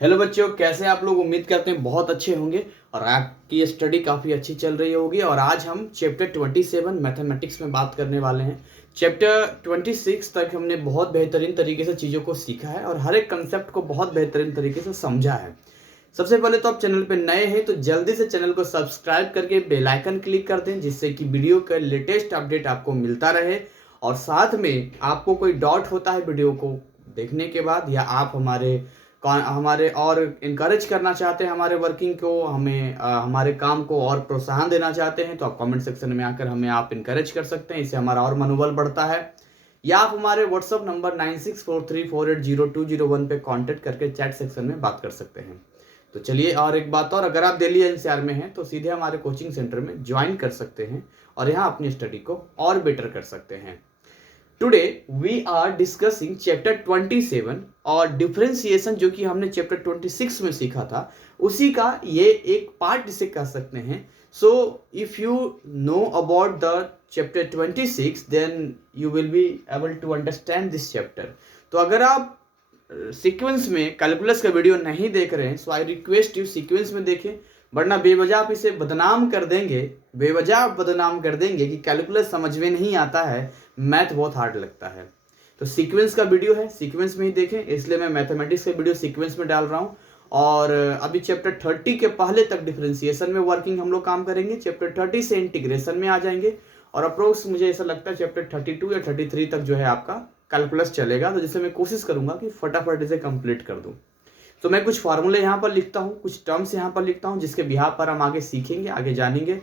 Hello बच्चों, कैसे हैं आप लोग। उम्मीद करते हैं बहुत अच्छे होंगे और आपकी स्टडी काफ़ी अच्छी चल रही होगी। और आज हम चैप्टर 27 मैथमेटिक्स में बात करने वाले हैं। चैप्टर 26 तक हमने बहुत बेहतरीन तरीके से चीज़ों को सीखा है और हर एक कंसेप्ट को बहुत बेहतरीन तरीके से समझा है। सबसे पहले तो आप चैनल पे नए हैं तो जल्दी से चैनल को सब्सक्राइब करके बेल आइकन क्लिक कर दें, जिससे कि वीडियो का लेटेस्ट अपडेट आपको मिलता रहे। और साथ में आपको कोई डाउट होता है वीडियो को देखने के बाद, या आप हमारे और इनकरेज करना चाहते हैं हमारे वर्किंग को, हमें हमारे काम को और प्रोत्साहन देना चाहते हैं, तो आप कमेंट सेक्शन में आकर हमें आप इनकरेज कर सकते हैं। इससे हमारा और मनोबल बढ़ता है। या आप हमारे व्हाट्सअप नंबर 9643480201 पे कांटेक्ट करके चैट सेक्शन में बात कर सकते हैं। तो चलिए, और एक बात और, अगर आप दिल्ली एनसीआर में हैं तो सीधे हमारे कोचिंग सेंटर में ज्वाइन कर सकते हैं और यहाँ अपनी स्टडी को और बेटर कर सकते हैं। Today we are discussing chapter 27 और डिफरेंशिएशन, जो कि हमने चैप्टर 26 में सीखा था, उसी का ये एक पार्ट जिसे कह सकते हैं। So if you know about the chapter 26 then you will be able to understand this chapter. तो अगर आप सीक्वेंस में कैलकुलस का वीडियो नहीं देख रहे हैं, सो आई रिक्वेस्ट यू सीक्वेंस में देखें, वरना बेवजह आप इसे बदनाम कर देंगे। बेवजह आप बदनाम कर देंगे कि कैलकुलस समझ में नहीं आता है, मैथ बहुत हार्ड लगता है। तो सीक्वेंस का वीडियो है, सीक्वेंस में ही देखें। इसलिए मैं मैथमेटिक्स का वीडियो सीक्वेंस में डाल रहा हूँ। और अभी चैप्टर 30 के पहले तक डिफरेंशिएशन में वर्किंग हम लोग काम करेंगे। चैप्टर 30 से इंटीग्रेशन में आ जाएंगे और अप्रोक्स मुझे ऐसा लगता है चैप्टर 32 या 33 तक जो है आपका कैलकुलस चलेगा। तो जिससे मैं कोशिश करूंगा कि फटाफट इसे कंप्लीट कर दूं। तो मैं कुछ फार्मूले यहाँ पर लिखता हूँ, कुछ टर्म्स यहाँ पर लिखता हूँ, जिसके बिहार पर हम आगे सीखेंगे, आगे जानेंगे।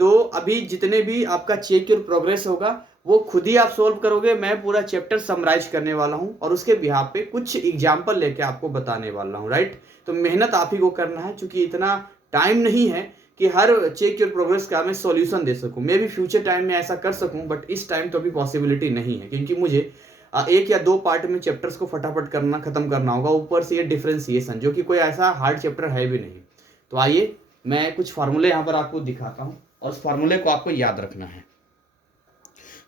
तो अभी जितने भी आपका चेक योर प्रोग्रेस होगा वो खुद ही आप सोल्व करोगे। मैं पूरा चैप्टर समराइज करने वाला हूँ और उसके बिहार पे कुछ एग्जाम्पल लेके आपको बताने वाला हूँ, राइट। तो मेहनत आप ही को करना है, क्योंकि इतना टाइम नहीं है कि हर चेक योर प्रोग्रेस का मैं सॉल्यूशन दे सकूँ। मे भी फ्यूचर टाइम में ऐसा कर सकूँ, बट इस टाइम तो अभी पॉसिबिलिटी नहीं है, क्योंकि मुझे एक या दो पार्ट में चैप्टर्स को फटाफट खत्म करना होगा। ऊपर से ये डिफरेंशिएशन, जो कि कोई ऐसा हार्ड चैप्टर है भी नहीं। तो आइए मैं कुछ फार्मूले यहाँ पर आपको दिखाता हूँ और उस फार्मूले को आपको याद रखना है।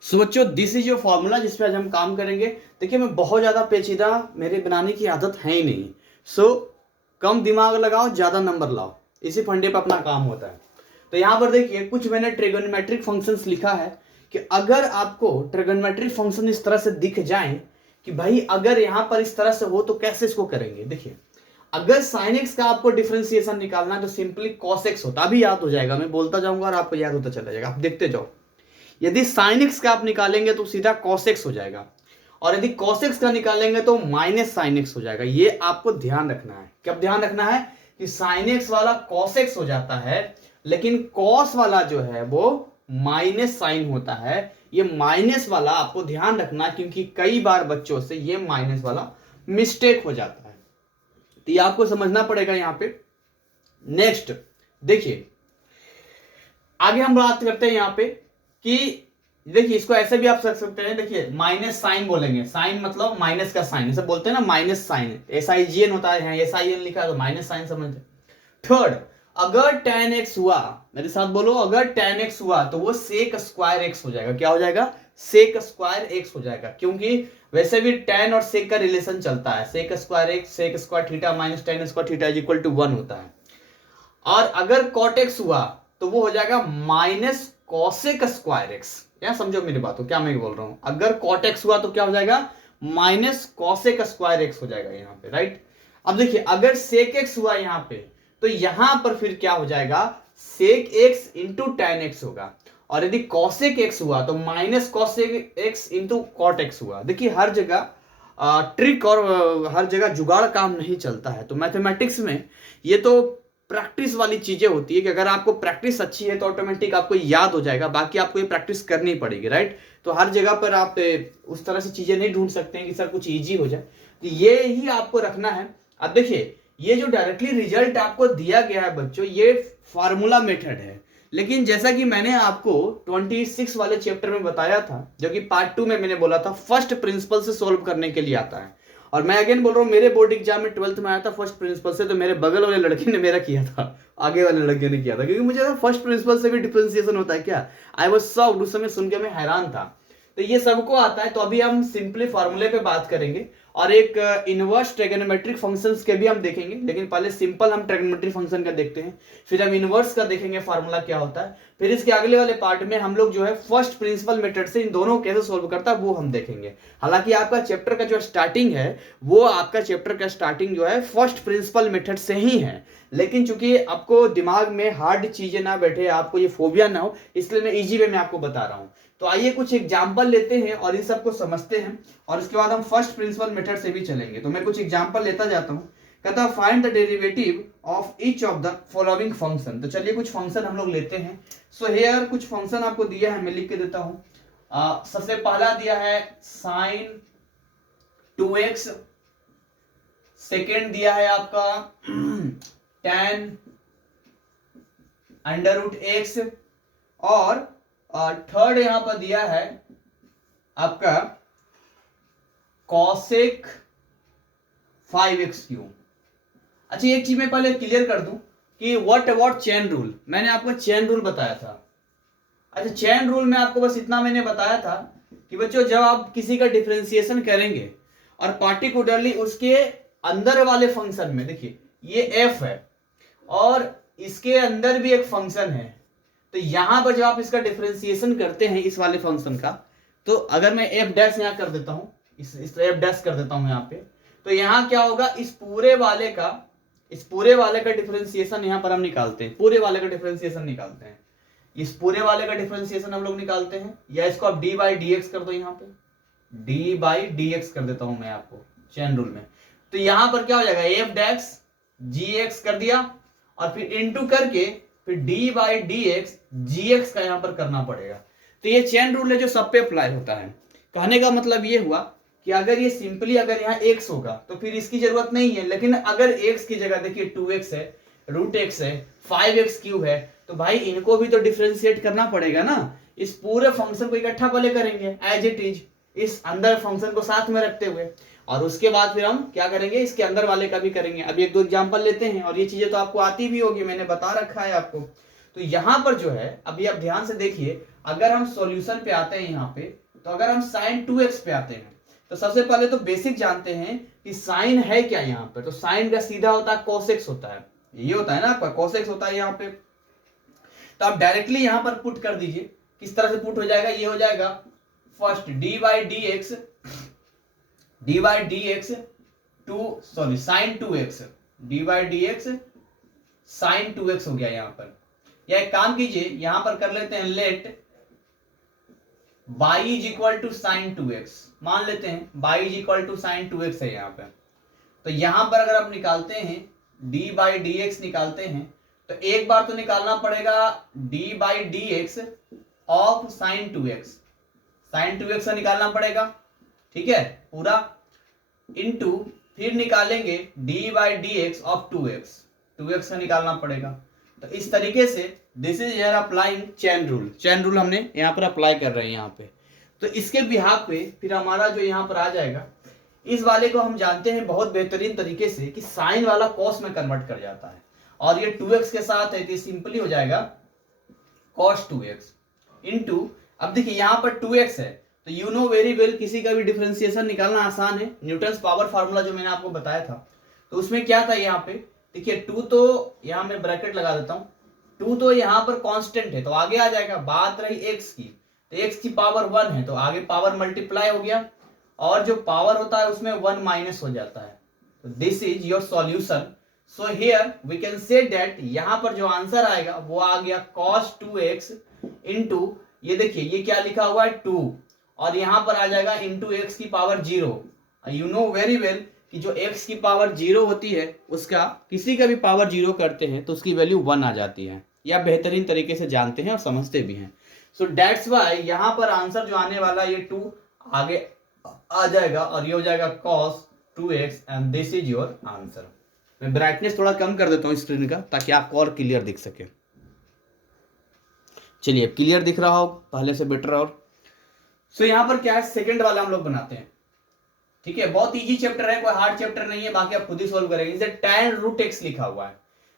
सो बच्चों, दिस इज योर फार्मूला जिस पे आज हम काम करेंगे। देखिए, मैं बहुत ज्यादा पेचीदा मेरे बनाने की आदत है ही नहीं। सो कम दिमाग लगाओ, ज्यादा नंबर लाओ, इसी फंडे पर अपना काम होता है। तो यहाँ पर देखिए, कुछ मैंने ट्रिगोनोमेट्रिक फंक्शंस लिखा है कि अगर आपको ट्रिगोनोमेट्रिक फंक्शन इस तरह से दिख जाए कि भाई अगर यहाँ पर इस तरह से हो तो कैसे इसको करेंगे। देखिए, अगर sin x का आपको डिफरेंशिएशन निकालना है तो सिंपली cos x होता, अभी याद हो जाएगा, मैं बोलता जाऊंगा और आपको याद होता चला जाएगा, आप देखते जाओ। यदि sin x का आप निकालेंगे तो सीधा cos x हो जाएगा, और यदि cos x का निकालेंगे तो माइनस sin x हो जाएगा। ये आपको ध्यान रखना है। कब ध्यान रखना है कि sin x वाला cos x हो जाता है, लेकिन cos वाला जो है वो माइनस साइन होता है। ये माइनस वाला आपको ध्यान रखना, क्योंकि कई बार बच्चों से ये माइनस वाला मिस्टेक हो जाता है, तो ये आपको समझना पड़ेगा यहाँ पे। नेक्स्ट देखिए, आगे हम बात करते हैं यहाँ पे कि देखिए, इसको ऐसे भी आप रख सकते हैं। देखिए, माइनस साइन बोलेंगे, साइन मतलब माइनस का साइन, ऐसे बोलते हैं ना, माइनस साइन, SIGN होता है, यहाँ SIN लिखा है तो माइनस साइन समझते। थर्ड, अगर tan x हुआ, मेरे साथ बोलो, अगर tan x हुआ तो वो sec स्क्वायर x हो जाएगा। क्या हो जाएगा? sec स्क्वायर x हो जाएगा, क्योंकि वैसे भी tan और sec का रिलेशन चलता है। sec square x sec square theta minus tan square theta is equal to 1 होता है। और अगर cot x हुआ तो वो हो जाएगा माइनस cosec स्क्वायर x। क्या समझो मेरी बात को, क्या मैं बोल रहा हूं? अगर cot x हुआ तो क्या हो जाएगा? माइनस cosec स्क्वायर x हो जाएगा यहाँ पे, राइट। अब देखिए, अगर sec x हुआ यहाँ पे तो यहां पर फिर क्या हो जाएगा? sec x into tan x होगा। और यदि cosec x हुआ तो minus cosec x into cot x हुआ। देखिए, हर जगह ट्रिक और हर जगह जुगाड़ काम नहीं चलता है। तो मैथमेटिक्स में ये तो प्रैक्टिस वाली चीजें होती है कि अगर आपको प्रैक्टिस अच्छी है तो ऑटोमेटिक आपको याद हो जाएगा, बाकी आपको ये प्रैक्टिस करनी पड़ेगी, राइट। तो हर जगह पर आप उस तरह से चीजें नहीं ढूंढ सकते हैं कि सर कुछ इजी हो जाए, तो ये ही आपको रखना है। अब देखिए, ये जो डायरेक्टली रिजल्ट आपको दिया गया है बच्चों, ये फार्मूला मेथड है। लेकिन जैसा कि मैंने आपको 26 वाले चैप्टर में बताया था, जो कि पार्ट 2 में मैंने बोला था, फर्स्ट प्रिंसिपल से सॉल्व करने के लिए आता है। और मैं अगेन बोल रहा हूँ, मेरे बोर्ड एग्जाम में 12th में आया था फर्स्ट प्रिंसिपल से, तो मेरे बगल वाले लड़के ने मेरा किया था, आगे वाले लड़के ने किया था, क्योंकि मुझे फर्स्ट प्रिंसिपल से भी डिफरेंशिएशन होता है क्या। आई वाज शॉक्ड, उस समय सुन के मैं हैरान था। तो ये सबको आता है। तो अभी हम सिंपली फार्मूले पे बात करेंगे और एक इनवर्स ट्रिगोनोमेट्रिक फंक्शंस के भी हम देखेंगे, लेकिन पहले सिंपल हम ट्रिगोनोमेट्रिक फंक्शन का देखते हैं, फिर हम इनवर्स का देखेंगे फार्मूला क्या होता है, फिर इसके अगले वाले पार्ट में हम लोग जो है फर्स्ट प्रिंसिपल मेथड से इन दोनों कैसे सोल्व करता है वो हम देखेंगे। हालांकि आपका चैप्टर का जो स्टार्टिंग है वो आपका चैप्टर का स्टार्टिंग जो है फर्स्ट प्रिंसिपल मेथड से ही है, लेकिन चूंकि आपको दिमाग में हार्ड चीजें ना बैठे, आपको ये फोबिया ना हो, इसलिए मैं इजी वे में आपको बता रहा हूं। तो आइए कुछ एग्जाम्पल लेते हैं और इन सबको समझते हैं, और उसके बाद हम फर्स्ट प्रिंसिपल मेथड से भी चलेंगे। तो मैं कुछ एग्जाम्पल लेता जाता हूं। कहता है find the derivative of each of the following function. तो चलिए कुछ फंक्शन हम लोग लेते हैं। सो हियर कुछ फंक्शन आपको दिया है, मैं लिख के देता हूं। सबसे पहला दिया है साइन 2x, सेकेंड दिया है आपका tan √x, और थर्ड यहां पर दिया है आपका cosec 5x3। अच्छा, एक चीज मैं पहले क्लियर कर दूं कि व्हाट अबाउट चेन रूल। मैंने आपको चेन रूल बताया था। अच्छा, चेन रूल में आपको बस इतना मैंने बताया था कि बच्चों जब आप किसी का डिफरेंशिएशन करेंगे और पार्टिकुलरली उसके अंदर वाले फंक्शन में, देखिए ये f है और इसके अंदर भी एक फंक्शन है, तो यहां पर जब आप इसका डिफरेंशिएशन करते हैं इस वाले फंक्शन का, तो अगर मैं f डैश यहां कर देता हूं, इस f डैश कर देता हूं यहां पे, तो यहां क्या होगा, इस पूरे वाले का डिफरेंशिएशन यहां पर हम निकालते हैं, पूरे वाले का डिफरेंशिएशन निकालते हैं, इस पूरे वाले का डिफरेंशिएशन हम लोग निकालते हैं, या इसको आप डी बाई डी एक्स कर दो, यहां पे डी बाई डी एक्स कर देता हूं मैं आपको चेन रूल में। तो यहां पर क्या हो जाएगा, एफ डैश जी एक्स कर दिया और फिर इनटू करके फिर d by d x g x का यहां पर करना पड़ेगा। तो ये चेन रूल है जो सब पे अप्लाई होता है। कहने का मतलब ये हुआ कि अगर ये सिंपली अगर यहाँ x होगा तो फिर इसकी जरूरत नहीं है, लेकिन अगर x की जगह देखिए 2x है, √x है, 5x³ है, तो भाई इनको भी तो डिफरेंशिएट करना पड़ेगा ना। इस पूरे फंक्शन को इकट्ठा पहले करेंगे एज इट इज, इस अंदर फंक्शन को साथ में रखते हुए, और उसके बाद फिर हम क्या करेंगे, इसके अंदर वाले का भी करेंगे। अभी एक दो एग्जांपल लेते हैं, और ये चीजें तो आपको आती भी होगी, मैंने बता रखा है आपको। तो यहां पर जो है, अभी आप ध्यान से देखिए, अगर हम सॉल्यूशन पे आते हैं यहाँ पे, तो अगर हम sin 2x पे आते हैं, तो सबसे पहले तो बेसिक जानते हैं कि साइन है क्या यहाँ पे। तो साइन का सीधा होता है cos x होता है, ये होता है ना आपका cos x होता है यहाँ पे। तो आप डायरेक्टली यहाँ पर पुट कर दीजिए, किस तरह से पुट हो जाएगा, ये हो जाएगा first d by d x sine 2x, d by d x sine 2x हो गया यहाँ पर। या एक काम कीजिए, यहां पर कर लेते हैं let y is equal to sine 2x, मान लेते हैं y is equal to sine 2x है यहाँ पे। तो यहां पर अगर आप निकालते हैं d बाई डी एक्स निकालते हैं, तो एक बार तो निकालना पड़ेगा d by d x of sine 2x, sine 2x का निकालना पड़ेगा, ठीक है पूरा, इनटू फिर निकालेंगे d by d x of 2x का निकालना पड़ेगा। तो इस तरीके से this is here applying chain rule हमने यहाँ पर अप्लाई कर रहे हैं यहाँ पे। तो इसके बिहाफ पे फिर हमारा जो यहाँ पर आ जाएगा, इस वाले को हम जानते हैं बहुत बेहतरीन तरीके से कि साइन वाला कॉस में कन्वर्ट कर जाता है, और ये 2x के साथ है तो सिंपली हो जाएगा cos 2x इनटू, अब देखिए यहाँ पर 2x है, तो यू नो वेरी वेल किसी का भी डिफरेंशिएशन निकालना आसान है, न्यूटन्स पावर फार्मूला जो मैंने आपको बताया था। तो उसमें क्या था यहाँ पे, देखिए 2 तो यहाँ मैं ब्रैकेट लगा देता हूँ, 2 तो यहाँ पर कांस्टेंट है तो आगे आ जाएगा, बात रही x की, तो x की पावर 1 है तो आगे पावर मल्टीप्लाई हो गया, और जो पावर होता है उसमें 1 माइनस हो जाता है। तो this is your solution. So here we can say that यहाँ पर जो आंसर आएगा वो आ गया cos 2x इनटू, ये देखिए ये क्या लिखा हुआ है 2, और यहाँ पर आ जाएगा इनटू x की power 0। You know very well कि जो x की पावर 0 होती है उसका किसी का भी पावर 0 करते हैं तो उसकी वैल्यू 1 आ जाती है, या बेहतरीन तरीके से जानते हैं और समझते भी हैं। सो दैट्स व्हाई यहाँ पर आंसर जो आने वाला ये 2 आगे आ जाएगा, और ये हो जाएगा cos 2x and this is your answer. मैं ब्राइटनेस थोड़ा कम कर देता हूँ स्क्रीन का ताकि आपको और क्लियर दिख सके। चलिए क्लियर दिख रहा हो पहले से बेटर। और सो यहाँ पर क्या है, सेकेंड वाला हम लोग बनाते हैं, ठीक है, बहुत इजी चैप्टर है, कोई हार्ड चैप्टर नहीं है, बाकी आप खुद ही सोल्व करेंगे। जैसे tan √x लिखा हुआ है,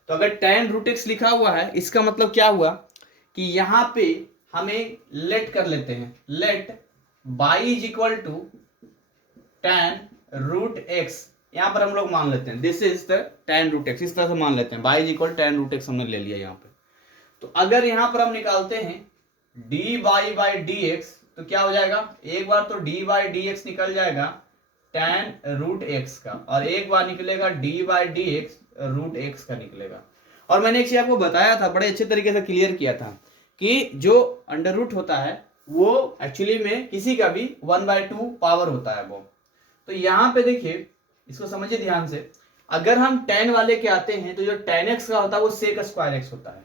तो अगर tan √x लिखा हुआ है इसका मतलब क्या हुआ कि यहाँ पे हमें लेट कर लेते हैं, let y is equal to tan root x, यहाँ पर हम लोग मान लेते हैं this is the tan root x, इस तरह से मान लेते हैं y is equal tan root x हमने ले लिया यहाँ पे। तो अगर यहाँ पर हम निकालते हैं dy बाई डी एक्स तो क्या हो जाएगा, एक बार तो dy बाई डी एक्स निकल जाएगा tan रूट एक्स का, और एक बार निकलेगा dy by d x root x का निकलेगा। और मैंने एक चीज आपको बताया था, बड़े अच्छे तरीके से क्लियर किया था कि जो अंडर रूट होता है वो एक्चुअली में किसी का भी 1/2 पावर होता है वो। तो यहाँ पे देखिए, इसको समझिए ध्यान से, अगर हम tan वाले के आते हैं तो जो tan x का होता है वो sec स्क्वायर x होता है।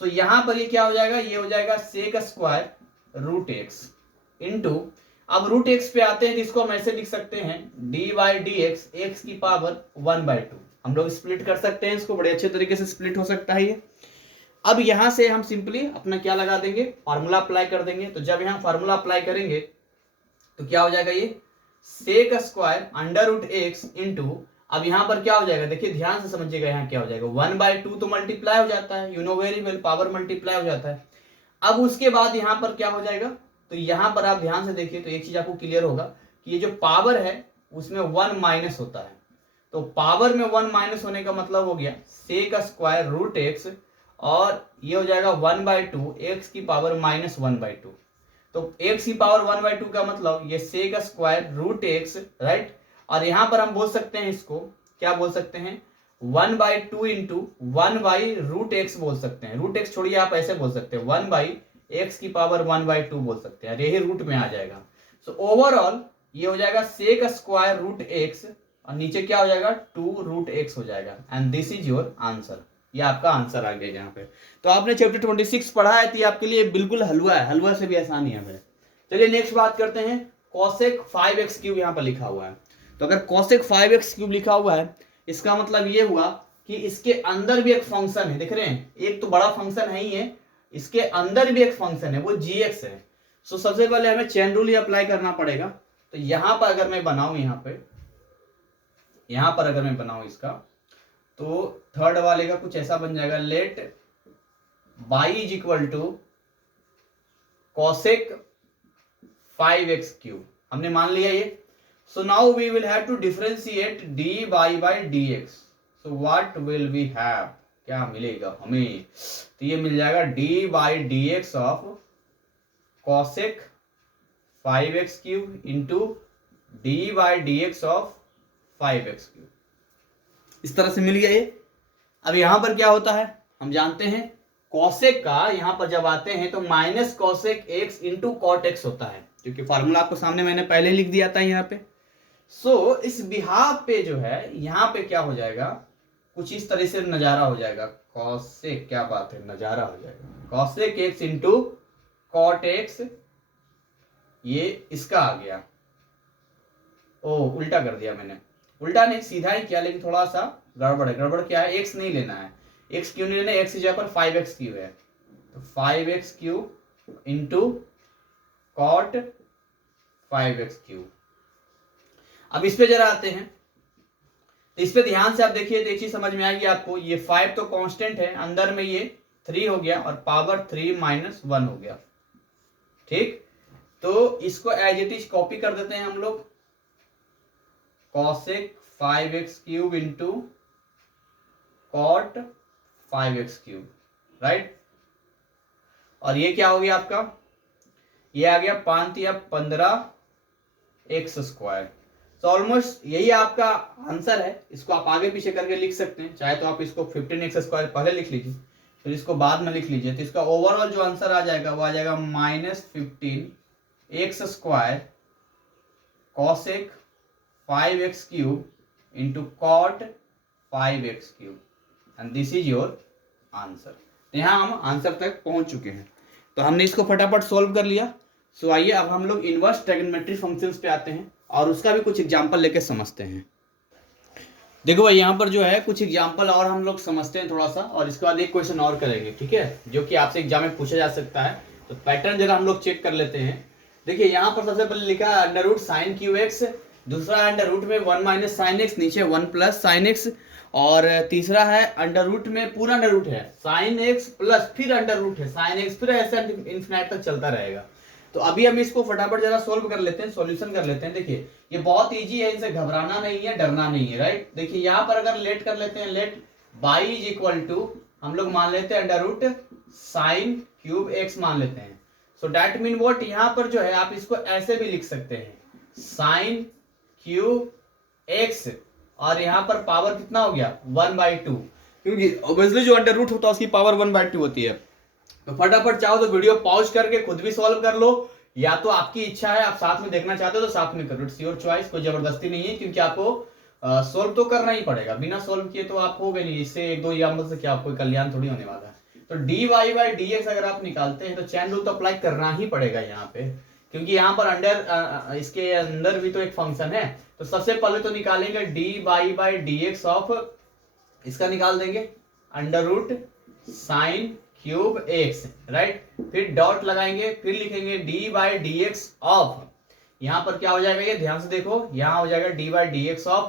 सो यहाँ पर ये क्या हो जाएगा, ये हो जाएगा sec square root x into, अब रूट एक्स पे आते हैं तो इसको हम ऐसे लिख सकते हैं D by d x, x की पावर 1/2। हम लोग स्प्लिट कर सकते हैं इसको, बड़े अच्छे तरीके से स्प्लिट हो सकता है ये। अब यहां से हम सिंपली अपना क्या लगा देंगे, फार्मूला अप्लाई कर देंगे। तो जब यहाँ फार्मूला अप्लाई करेंगे तो क्या हो जाएगा, ये sec square under root x into, अब यहाँ पर क्या हो जाएगा, देखिए ध्यान से समझिएगा, यहाँ क्या हो जाएगा 1/2 तो मल्टीप्लाई हो जाता है, you know very well, power multiply हो जाता है। अब उसके बाद यहाँ पर क्या हो जाएगा, तो यहाँ पर आप ध्यान से देखिए तो एक चीज आपको क्लियर होगा कि ये जो पावर है उसमें 1 माइनस होता है। तो पावर में 1 माइनस होने का मतलब हो गया सेक स्क्वायर रूट एक्स, और ये हो जाएगा 1/2 एक्स की पावर माइनस 1/2। तो एक्स की पावर 1/2 का मतलब ये sec square root x, right. और यहां पर हम बोल सकते हैं इसको, क्या बोल सकते हैं, 1/2 इंटू 1/√x बोल सकते हैं। रूट एक्स छोड़िए, आप ऐसे बोल सकते हैं 1/x की पावर 1/2 बोल सकते हैं, यही रूट में आ जाएगा। सो ओवरऑल ये हो जाएगा सेक स्क्वायर रूट एक्स, और नीचे क्या हो जाएगा 2√x हो जाएगा, and this is your answer. ये आपका आंसर आ गया यहाँ पे। तो आपने चैप्टर 26 पढ़ा है तो ये आपके लिए बिल्कुल हलवा है, हलवा से भी आसान है मेरे। चलिए नेक्स्ट बात करते हैं, कॉसेक 5x क्यूब यहाँ पर लिखा हुआ है। तो अगर कॉसेक 5x क्यूब लिखा हुआ है, इसका मतलब ये हुआ कि इसके अंदर भी एक फंक्शन है, देख रहे हैं, एक तो बड़ा फंक्शन है ही है, इसके अंदर भी एक फंक्शन है, वो gx है। सो सबसे पहले हमें चेन रूल ही अप्लाई करना पड़ेगा। तो यहां पर अगर मैं बनाऊं, यहां पर अगर मैं बनाऊं इसका, तो थर्ड वाले का कुछ ऐसा बन जाएगा, let y is equal to cosec 5x cube, हमने मान लिया ये। So now we will have to differentiate dy by dx. So what will we have? क्या मिलेगा हमें? तो ये मिल जाएगा dy by dx of cosec 5x cube into dy by dx of 5x cube. इस तरह से मिल गया ये। अब यहां पर क्या होता है, हम जानते हैं cosec का यहां पर जब आते हैं तो minus cosec x into cot x होता है, क्योंकि फॉर्मूला आपको सामने मैंने पहले लिख दिया था यहाँ पे। सो इस बिहाफ पे जो है, यहाँ पे क्या हो जाएगा, कुछ इस तरह से नजारा हो जाएगा, कॉसेक, क्या बात है, नजारा हो जाएगा cosec x into cot x, ये इसका आ गया। ओ उल्टा कर दिया मैंने, उल्टा नहीं सीधा ही किया, लेकिन थोड़ा सा गड़बड़ है। गड़बड़ क्या है, एक्स नहीं लेना है, एक्स क्यों नहीं लेना, एक्स की जगह पर 5x क्यूब है, तो 5x cube into cot 5x cube. अब इस पे जरा आते हैं, तो इस पे ध्यान से आप देखिए तो एक चीज समझ में आएगी आपको, ये 5 तो कांस्टेंट है, अंदर में ये 3 हो गया और पावर 3 माइनस 1 हो गया, ठीक। तो इसको एज इट इज कॉपी कर देते हैं हम लोग, cosec 5x cube into cot 5x cube, right. और ये क्या हो गया आपका, ये आ गया 5 या 15 एक्स स्क्वायर। तो ऑलमोस्ट यही आपका आंसर है। इसको आप आगे पीछे करके लिख सकते हैं, चाहे तो आप इसको 15x स्क्वायर पहले लिख लीजिए, फिर इसको बाद में लिख लीजिए। तो इसका ओवरऑल जो आंसर आ जाएगा वो आ जाएगा -15x square cosec 5x cube into cot 5x cube, and this is your answer. तो यहाँ हम आंसर तक पहुंच चुके हैं। तो हमने इसको फटाफट सोल्व कर लिया। सो आइए अब हम लोग इनवर्स ट्रिग्नोमेट्री फंक्शंस पे आते हैं और उसका भी कुछ एग्जांपल लेके समझते हैं। देखो भाई यहाँ पर जो है कुछ एग्जांपल और हम लोग समझते हैं थोड़ा सा, और इसके बाद एक क्वेश्चन और करेंगे, ठीक है, जो कि आपसे एग्जाम में पूछा जा सकता है। तो पैटर्न जरा हम लोग चेक कर लेते हैं। देखिए यहाँ पर सबसे पहले लिखा है under root sine cube x, दूसरा अंडर रूट में 1 माइनस साइन एक्स, नीचे 1 प्लस साइन एक्स, और तीसरा है अंडर रूट में पूरा अंडर रूट है साइन एक्स प्लस फिर अंडर रूट है साइन एक्स, फिर ऐसा इन्फिनिट तक चलता रहेगा। तो अभी हम इसको फटाफट जरा सोल्व कर लेते हैं, सॉल्यूशन कर लेते हैं। देखिए ये बहुत इजी है, इनसे घबराना नहीं है, डरना नहीं है, राइट। देखिए यहाँ पर अगर लेट कर लेते हैं, let y is equal to हम लोग मान लेते हैं under root sine cube x मान लेते हैं। सो डैट मीन व्हाट, यहाँ पर जो है आप इसको ऐसे भी लिख सकते हैं साइन क्यूब एक्स, और यहाँ पर पावर कितना हो गया 1/2, क्योंकि ऑब्वियसली जो अंडर रूट होता है उसकी पावर 1/2 होती है। तो फटाफट चाहो तो वीडियो पॉज करके खुद भी सॉल्व कर लो, या तो आपकी इच्छा है आप साथ में देखना चाहते हो तो साथ में करो, इट्स योर चॉइस, कोई जबरदस्ती नहीं है, क्योंकि आपको सोल्व तो करना ही पड़ेगा, बिना सोल्व किए तो आप हो गए नहीं, इससे एक दो एग्जाम्पल से क्या कोई कल्याण थोड़ी होने वाला है। तो dy/dx अगर आप निकालते हैं तो चैन रूल तो अप्लाई करना ही पड़ेगा यहाँ पे, क्योंकि यहाँ पर अंडर इसके अंदर भी तो एक फंक्शन है। तो सबसे पहले तो निकालेंगे dy/dx ऑफ, इसका निकाल देंगे under root sine cube x, right. फिर डॉट लगाएंगे, फिर लिखेंगे dy/dx ऑफ, यहां पर क्या हो जाएगा ये ध्यान से देखो, यहां हो जाएगा dy/dx of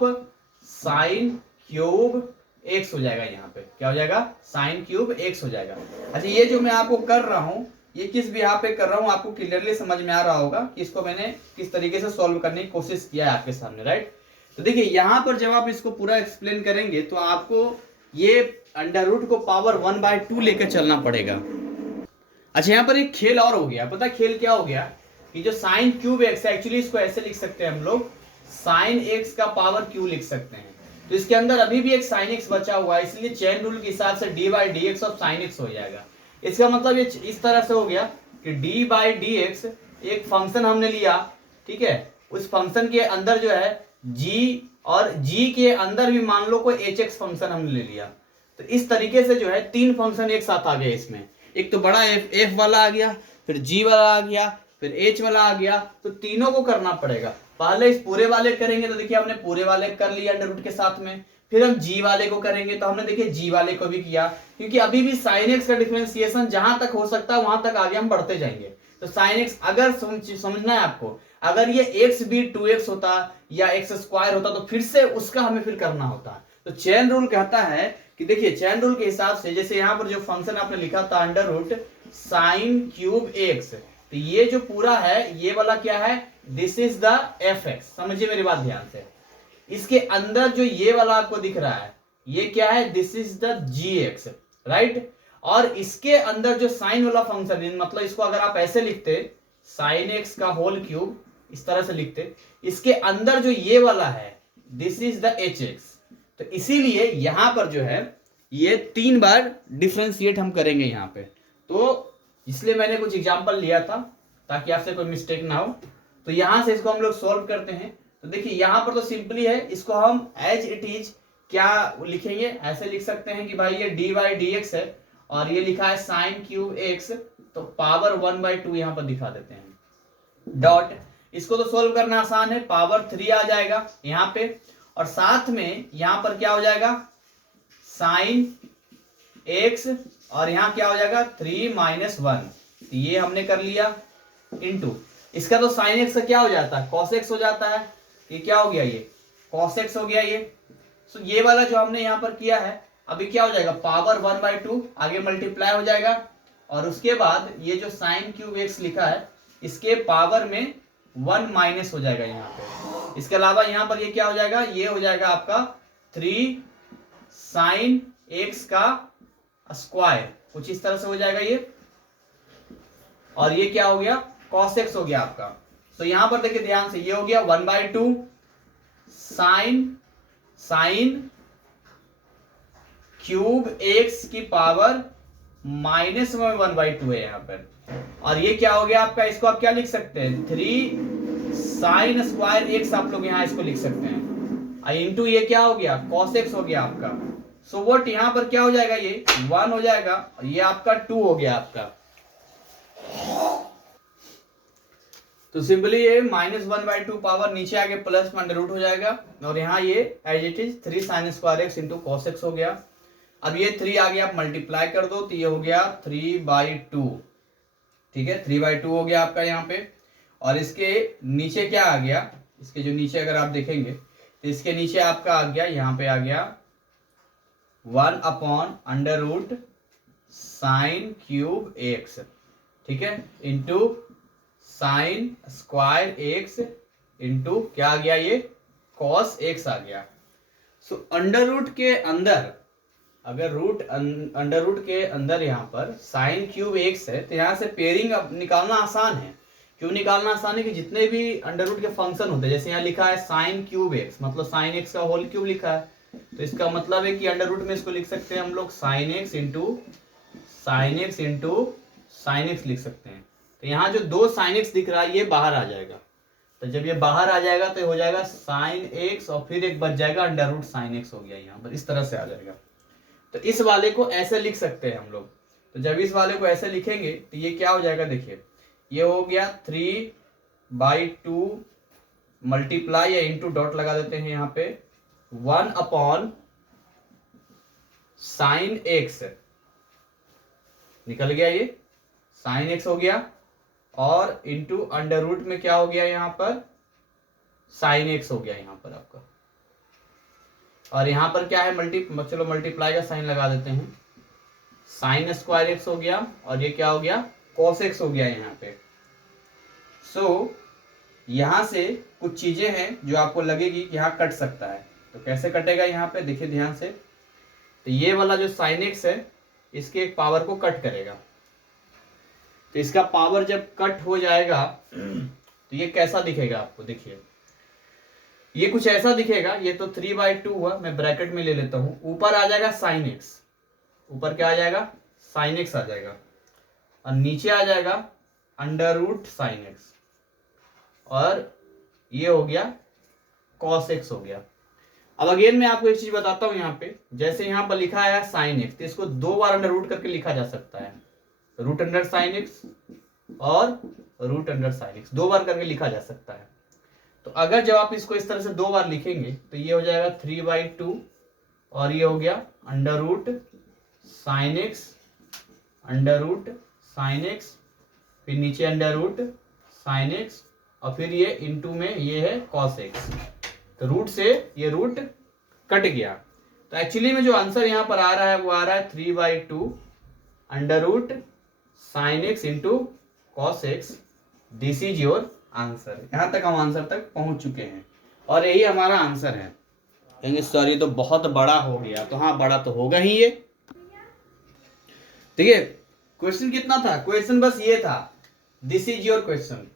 sine cube x हो जाएगा, यहाँ पे क्या हो जाएगा साइन क्यूब एक्स हो जाएगा। अच्छा ये जो मैं आपको कर रहा हूं ये किस भी यहाँ पे कर रहा हूं आपको क्लियरली समझ में आ रहा होगा कि इसको मैंने किस तरीके से सॉल्व करने की कोशिश किया है आपके सामने, राइट। तो देखिए यहाँ पर जब आप इसको पूरा एक्सप्लेन करेंगे तो आपको ये अंडर रूट को पावर 1/2 लेकर चलना पड़ेगा। अच्छा यहाँ पर एक खेल और हो गया, पता खेल क्या हो गया कि जो साइन क्यूब एक्स है एक्चुअली इसको ऐसे लिख सकते हैं हम लोग साइन एक्स का पावर क्यू लिख सकते हैं। तो इसके अंदर अभी भी एक साइन एक्स बचा हुआ है, इसलिए चेन रूल के हिसाब से dy/dx ऑफ साइन एक्स हो जाएगा। इसका मतलब ये इस तरह से हो गया कि dy/dx एक फंक्शन हमने लिया, ठीक है, उस फंक्शन के अंदर जो है g, और g के अंदर भी मान लो कोई hx फंक्शन हमने ले लिया। तो इस तरीके से जो है तीन फंक्शन एक साथ आ गए इसमें, एक तो बड़ा f वाला आ गया, फिर g वाला आ गया, फिर h वाला आ गया। तो तीनों को करना पड़ेगा, पहले इस पूरे वाले करेंगे तो देखिए हमने पूरे वाले कर लिया अंडर रूट के साथ में, फिर हम g वाले को करेंगे तो हमने देखिए g वाले को भी किया, क्योंकि अभी भी sin x का डिफरेंशिएशन जहां तक हो सकता है वहां तक आगे हम बढ़ते जाएंगे। तो sin x अगर समझना है आपको, अगर ये x भी 2x होता या x² होता तो फिर से उसका हमें फिर करना होता। तो चेन रूल कहता है कि देखिए चेन रूल के हिसाब से जैसे यहाँ पर जो फंक्शन आपने लिखा था under root sine cube x, तो ये जो पूरा है ये वाला क्या है, दिस इज द fx, समझिए मेरी बात ध्यान से। इसके अंदर जो ये वाला आपको दिख रहा है ये क्या है, this is the gx, right. और इसके अंदर जो साइन वाला फंक्शन, मतलब इसको अगर आप ऐसे लिखते साइन एक्स का होल क्यूब इस तरह से लिखते, इसके अंदर जो ये वाला है दिस इज द hx। तो इसीलिए यहां पर जो है ये 3 बार डिफरेंशिएट हम करेंगे यहाँ पे, तो इसलिए मैंने कुछ एग्जांपल लिया था ताकि आपसे कोई मिस्टेक ना हो। तो यहां से इसको हम लोग सॉल्व करते हैं। तो देखिए यहां पर तो सिंपली है, इसको हम एज इट इज क्या लिखेंगे, ऐसे लिख सकते हैं कि भाई ये dy/dx है और ये लिखा है साइन क्यूब एक्स, तो पावर 1/2 यहां पर दिखा देते हैं डॉट। इसको तो सोल्व करना आसान है, पावर 3 आ जाएगा यहाँ पे, और साथ में यहां पर क्या हो जाएगा साइन एक्स, और यहां क्या हो जाएगा 3 - 1, तो ये हमने कर लिया इनटू इसका तो साइन एक्स का क्या हो जाता है कॉस एक्स हो जाता है, ये क्या हो गया ये कॉस एक्स हो गया ये। सो ये वाला जो हमने यहाँ पर किया है अभी क्या हो जाएगा पावर 1/2 आगे मल्टीप्लाई हो जाएगा, और उसके बाद ये जो साइन क्यूब एक्स लिखा है इसके पावर में 1 माइनस हो जाएगा यहाँ पे। इसके अलावा यहाँ पर ये क्या हो जाएगा, ये हो जाएगा आपका 3 साइन एक्स का स्क्वायर, कुछ इस तरह से हो जाएगा ये, और ये क्या हो गया cos x हो गया आपका। तो यहां पर देखिए ध्यान से, ये हो गया 1/2 साइन क्यूब x की पावर -1/2 है यहाँ पर, और ये क्या हो गया आपका, इसको आप क्या लिख सकते हैं 3 साइन स्क्वायर x, आप लोग यहाँ इसको लिख सकते हैं, इंटू ये क्या हो गया cos x हो गया आपका। सो व्हाट यहाँ पर क्या हो जाएगा, ये 1 हो जाएगा, ये आपका 2 हो गया आपका। तो सिंपली ये -1/2 पावर नीचे आके प्लस में अंडर रूट हो जाएगा, और यहाँ ये as it is 3 sine square x into cos x हो गया। अब ये 3 आगे आप मल्टीप्लाई कर दो तो ये हो गया 3/2, ठीक है 3/2 हो गया आपका यहाँ पे। और इसके नीचे क्या आ गया, इसके जो नीचे अगर आप देखेंगे तो इसके नीचे आपका आ गया, यहाँ पे आ गया 1/√sin³ x, ठीक है, into sine square x into क्या आ गया, ये कॉस एक्स आ गया। सो अंडर रूट के अंदर, अगर अंडर रूट के अंदर यहाँ पर साइन क्यूब एक्स है तो यहाँ से पेयरिंग अब निकालना आसान है। क्यों निकालना आसान है कि जितने भी अंडर रूट के फंक्शन होते हैं, जैसे यहाँ लिखा है साइन क्यूब एक्स, मतलब साइन एक्स का होल क्यूब लिखा है, तो इसका मतलब है कि अंडर रूट में इसको लिख सकते हैं हम लोग sign x into sine x into sine x लिख सकते हैं। तो यहाँ जो दो साइन एक्स दिख रहा है ये बाहर आ जाएगा, तो जब ये बाहर आ जाएगा तो हो जाएगा साइन एक्स और फिर एक बच जाएगा अंडर रूट साइन एक्स हो गया, यहाँ पर इस तरह से आ जाएगा। तो इस वाले को ऐसे लिख सकते हैं हम लोग। तो जब इस वाले को ऐसे लिखेंगे तो ये क्या हो जाएगा, देखिए ये हो गया 3/2 मल्टीप्लाई या इंटू डॉट लगा देते हैं यहाँ पे 1 अपॉन साइन एक्स, निकल गया ये साइन एक्स हो गया, और इंटू अंडर रूट में क्या हो गया यहाँ पर साइन एक्स हो गया यहाँ पर आपका, और यहाँ पर क्या है चलो मल्टीप्लाई का साइन लगा देते हैं, साइन स्क्वायर एक्स हो गया, और ये क्या हो गया कॉस एक्स हो गया यहाँ पे। सो यहाँ से कुछ चीजें हैं जो आपको लगेगी कि यहाँ कट सकता है, तो कैसे कटेगा यहाँ पे देखिए ध्यान से। तो ये वाला जो साइन एक्स है इसके एक पावर को कट करेगा, तो इसका पावर जब कट हो जाएगा तो ये कैसा दिखेगा आपको, देखिए ये कुछ ऐसा दिखेगा। ये तो 3/2 हुआ, मैं ब्रैकेट में ले लेता हूं, ऊपर आ जाएगा साइन एक्स, ऊपर क्या आ जाएगा साइन एक्स आ जाएगा, और नीचे आ जाएगा अंडर रूट साइन एक्स, और ये हो गया कॉस एक्स हो गया। अब अगेन मैं आपको एक चीज बताता हूं, यहाँ पे जैसे यहाँ पर लिखा है साइन एक्स, तो इसको 2 बार अंडर रूट करके लिखा जा सकता है, रूट अंडर साइन एक्स और रूट अंडर साइन एक्स 2 बार करके लिखा जा सकता है। तो अगर जब आप इसको इस तरह से 2 बार लिखेंगे तो ये हो जाएगा 3/2, और ये हो गया under root sine x, under root sine x, फिर नीचे अंडर रूट साइन एक्स, और फिर ये इंटू में ये है कॉस एक्स। तो रूट से ये रूट कट गया, तो एक्चुअली में जो आंसर यहाँ पर आ रहा है वो आ रहा है 3/2 under root sine x into cos x, this is your answer. यहां तक हम आंसर तक पहुंच चुके हैं, और यही हमारा आंसर है। कहेंगे सर ये तो बहुत बड़ा हो गया, तो हाँ बड़ा तो होगा ही ये। ठीक है, क्वेश्चन कितना था, क्वेश्चन बस ये था, दिस इज योर क्वेश्चन।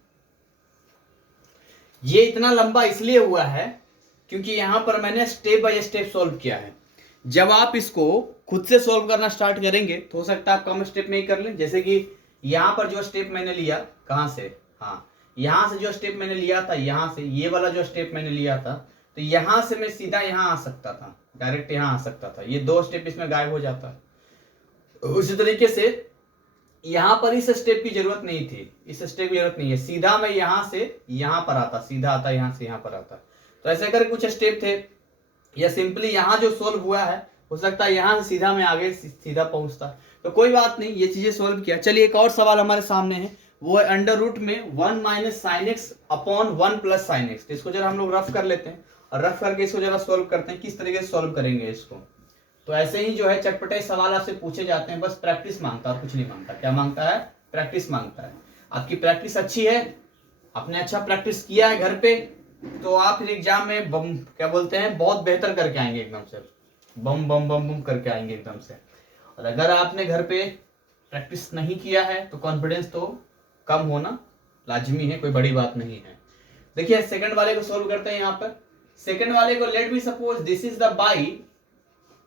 ये इतना लंबा इसलिए हुआ है क्योंकि यहां पर मैंने स्टेप बाय स्टेप सॉल्व किया है। जब आप इसको खुद से सॉल्व करना स्टार्ट करेंगे तो हो सकता है आप कम स्टेप में ही कर लें, जैसे कि यहां पर जो स्टेप मैंने लिया, कहां से, हाँ यहां से जो स्टेप मैंने लिया था, यहां से ये वाला जो स्टेप मैंने लिया था, तो यहां से मैं सीधा यहां आ सकता था, डायरेक्ट यहां आ सकता था, ये 2 स्टेप इसमें गायब हो जाता। उसी तरीके से यहां पर इस स्टेप की जरूरत नहीं थी, इस स्टेप की जरूरत नहीं है, सीधा मैं यहां से यहां पर आता, सीधा आता यहां से यहां पर आता। तो ऐसे कर कुछ स्टेप थे, या सिंपली यहां जो सोल्व हुआ है हो सकता है यहां से सीधा मैं आगे सीधा पहुंचता, तो कोई बात नहीं, ये चीजें सोल्व किया। चलिए एक और सवाल हमारे सामने है, वो है अंडर रूट में 1 minus sine x upon 1 plus sine x. इसको जरा हम लोग रफ कर लेते हैं, और रफ करके इसको जरा सोल्व करते हैं, किस तरीके से सोल्व करेंगे इसको। तो ऐसे ही जो है चटपटे सवाल आपसे पूछे जाते हैं, बस प्रैक्टिस मांगता है और कुछ नहीं मांगता। क्या मांगता है, प्रैक्टिस मांगता है। आपकी प्रैक्टिस अच्छी है, आपने अच्छा प्रैक्टिस किया है घर पे, तो आप फिर एग्जाम में बम क्या बोलते हैं बहुत बेहतर करके आएंगे, एकदम से बम बम बम बम करके आएंगे एकदम से। और अगर आपने घर पे प्रैक्टिस नहीं किया है तो कॉन्फिडेंस तो कम होना लाजमी है, कोई बड़ी बात नहीं है। देखिए सेकंड वाले को सॉल्व करते हैं। यहाँ पर सेकंड वाले को let me suppose this is the y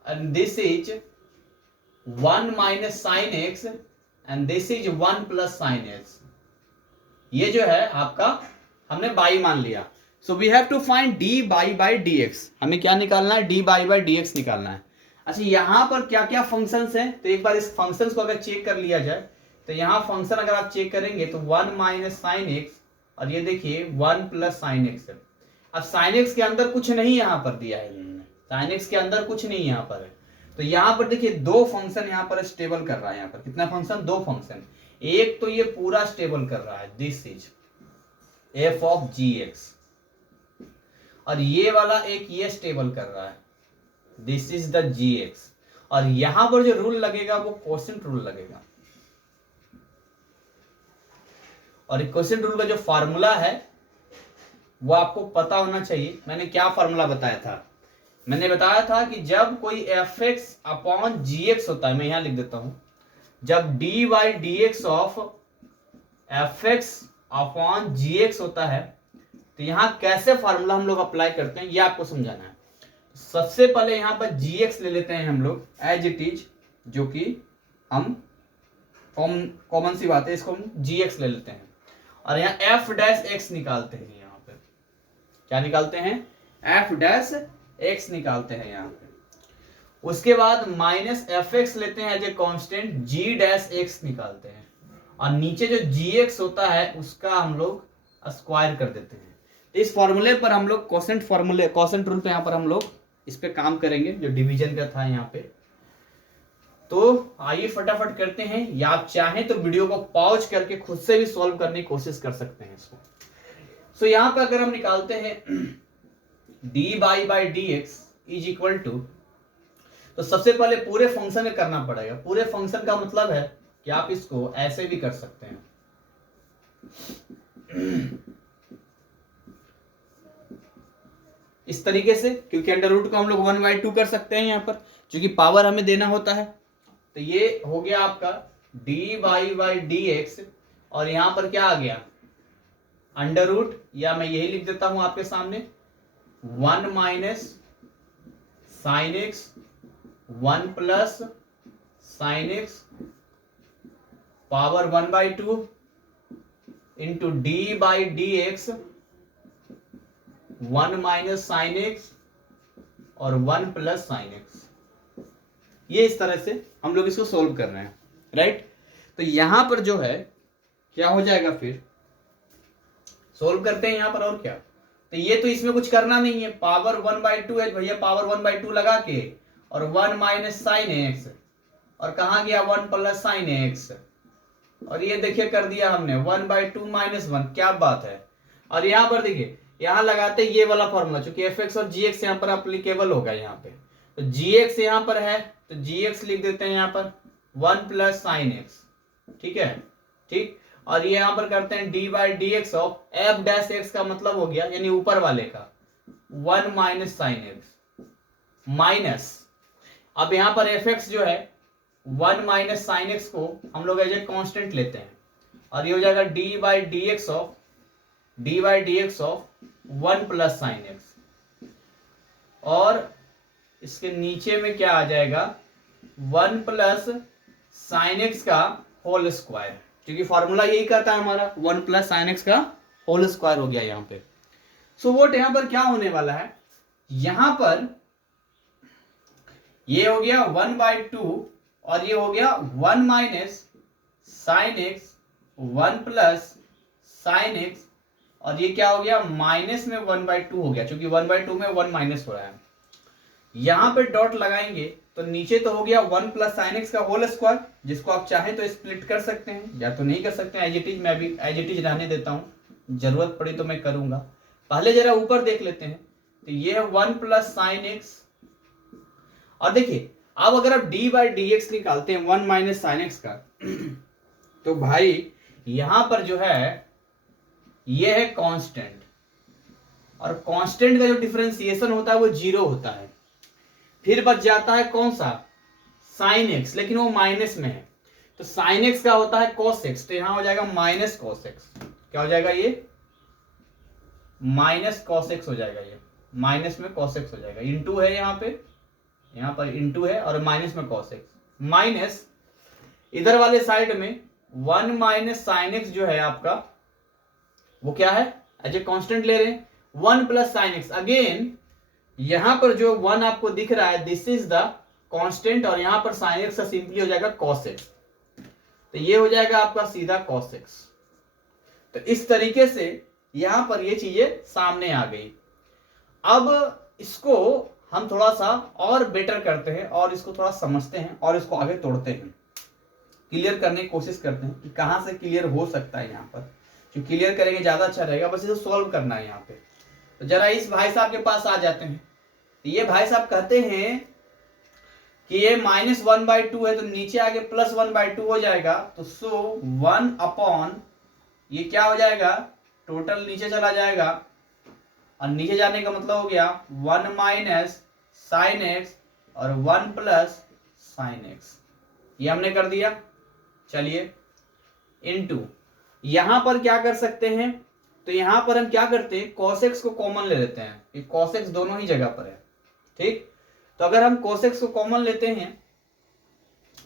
and this is 1 minus sine x and this is 1 plus sine x. ये जो है आपका हमने बाई मान लिया। So we have to find d y by d x. हमें क्या निकालना है, d y by d x निकालना है। अच्छा यहाँ पर क्या क्या फंक्शंस हैं, तो एक बार इस फंक्शंस को अगर चेक कर लिया जाए तो यहाँ फंक्शन अगर आप चेक करेंगे तो 1 माइनस साइन एक्स और ये देखिए 1 प्लस साइन एक्स है। अब साइन एक्स के अंदर कुछ नहीं यहाँ पर दिया है इन्होंने, साइन एक्स के अंदर कुछ नहीं यहाँ पर है। तो यहाँ पर देखिए 2 फंक्शन यहाँ पर स्टेबल कर रहा है। यहाँ पर कितना फंक्शन, 2 फंक्शन। एक तो ये पूरा स्टेबल कर रहा है, this is f of g x, और ये वाला एक ये स्टेबल कर रहा है, this is the g x. और यहां पर जो रूल लगेगा वो क्वोशिएंट रूल लगेगा। और क्वोशिएंट रूल का जो फार्मूला है वो आपको पता होना चाहिए। मैंने क्या फार्मूला बताया था? मैंने बताया था कि जब कोई fx अपॉन gx होता है, मैं यहां लिख देता हूं, जब dy dx of fx upon gx होता है तो यहां कैसे फार्मूला हम लोग अप्लाई करते हैं ये आपको समझाना है। सबसे पहले यहां पर gx ले लेते हैं हम लोग एज इट इज, जो कि हम कॉमन सी बात है, इसको हम gx ले लेते हैं और यहाँ f डैश x निकालते हैं। यहाँ पे क्या निकालते हैं? f डैश x निकालते हैं यहाँ पे। उसके बाद माइनस fx लेते हैं as a constant, g dash x निकालते हैं और नीचे जो gx होता है उसका हम लोग स्क्वायर कर देते हैं। इस फॉर्मूले पर हम लोग क्वोशिएंट रूल पे यहाँ पर हम लोग इस पे काम करेंगे जो डिवीजन का था यहाँ पे। तो आइए फटाफट करते हैं, या आप चाहें तो वीडियो को पॉज करके खुद से भी सॉल्व करने की कोशिश कर सकते हैं इसको। सो यहाँ पे अगर हम निकालते हैं dy by d x is equal to, तो सबसे पहले पूरे फंक्शन में करना पड़ेगा। पूरे फंक्शन का मतलब है कि आप इसको ऐसे भी कर सकते हैं, इस तरीके से, क्योंकि अंडर रूट को हम लोग 1/2 कर सकते हैं यहाँ पर, क्योंकि पावर हमें देना होता है। तो ये हो गया आपका dy बाई डी एक्स और यहां पर क्या आ गया? अंडर रूट, या मैं यही लिख देता हूं आपके सामने 1 minus sine x 1 plus sine x power 1/2 into D by d x 1 minus sine x और 1 प्लस साइन एक्स। ये इस तरह से हम लोग इसको सोल्व कर रहे हैं, राइट। तो यहां पर जो है क्या हो जाएगा, फिर सोल्व करते हैं यहां पर, और क्या। तो ये तो इसमें कुछ करना नहीं है, पावर 1/2 है भैया, पावर 1/2 लगा के और 1 माइनस साइन एक्स और कहां गया 1 प्लस साइन एक्स, और ये देखिए कर दिया हमने 1/2 माइनस 1, क्या बात है। और यहां पर देखिए, यहां लगाते ये वाला फॉर्मूला, चूंकि fx और gx यहां पर अप्लीकेबल होगा यहाँ पे, तो gx यहां पर है तो gx लिख देते हैं यहाँ पर 1 प्लस साइन एक्स, ठीक है, ठीक। और ये यहां पर करते हैं D by d x of F dash x, का मतलब हो गया यानी ऊपर वाले का 1 माइनस साइन एक्स माइनस, अब यहां पर fx जो है 1 माइनस साइन एक्स को हम लोग एज ए कांस्टेंट लेते हैं और ये हो जाएगा D by d x of 1 plus sine x, और इसके नीचे में क्या आ जाएगा 1 प्लस साइन एक्स का होल स्क्वायर, क्योंकि फॉर्मूला यही कहता है हमारा 1 प्लस साइन एक्स का होल स्क्वायर हो गया यहाँ पे। सो व्हाट यहाँ पर क्या होने वाला है, यहां पर ये हो गया 1/2 और ये हो गया 1 minus sine x 1 plus sine x, और ये क्या हो गया माइनस में 1/2 हो गया, क्योंकि 1/2 में 1 माइनस हो रहा है। यहां पे डॉट लगाएंगे तो नीचे तो हो गया 1 प्लस साइन एक्स का होल स्क्वायर, जिसको आप चाहें तो स्प्लिट कर सकते हैं या तो नहीं कर सकते हैं, एज इट इज, मैं भी एज इट इज रहने देता हूं, जरूरत पड़ी तो मैं करूंगा। पहले जरा ऊपर देख लेते हैं, तो ये है 1 प्लस साइन एक्स, और देखिए अब अगर आप डी बाई डी एक्स निकालते हैं 1 माइनस साइन एक्स का, तो भाई यहां पर जो है ये है कांस्टेंट, और कांस्टेंट का जो डिफरेंशिएशन होता है वो 0 होता है। फिर बच जाता है कौन सा, साइन एक्स, लेकिन वो माइनस में है, तो साइन एक्स का होता है कॉस एक्स, तो यहां हो जाएगा माइनस कॉस एक्स, क्या हो जाएगा ये माइनस कॉस एक्स हो जाएगा, ये माइनस में कॉस एक्स हो जाएगा, इंटू है यहाँ पर इंटू है और माइनस में कॉस एक्स, माइनस इधर वाले साइड में 1 माइनस साइन एक्स जो है आपका वो क्या है, एज ए कांस्टेंट ले रहे हैं 1 प्लस साइन एक्स, अगेन यहां पर जो 1 आपको दिख रहा है दिस इज द कांस्टेंट, और यहां पर साइन एक्स का सिंपली हो जाएगा कॉस एक्स, तो ये हो जाएगा आपका सीधा कॉस एक्स। तो इस तरीके से यहां पर ये चीजें सामने आ गई। अब इसको हम थोड़ा सा और बेटर करते हैं और इसको थोड़ा समझते हैं और इसको आगे तोड़ते हैं, क्लियर करने की कोशिश करते हैं कि कहां से क्लियर हो सकता है। यहाँ पर जो क्लियर करेंगे ज्यादा अच्छा रहेगा, बस इसे सॉल्व करना है यहाँ पे। तो जरा इस भाई साहब के पास आ जाते हैं, तो ये भाई साहब कहते हैं कि ये माइनस 1/2 है, तो नीचे आगे प्लस 1/2 हो जाएगा, तो सो 1 अपॉन ये क्या हो जाएगा, टोटल नीचे चला जाएगा, और नीचे जाने का मतलब हो गया 1 माइनस साइन एक्स और 1 प्लस साइन एक्स, ये हमने कर दिया। चलिए इनटू, यहां पर क्या कर सकते हैं, तो यहां पर हम क्या करते हैं, cos x को कॉमन ले लेते हैं, ये cos x दोनों ही जगह पर है, ठीक। तो अगर हम cos x को कॉमन लेते हैं,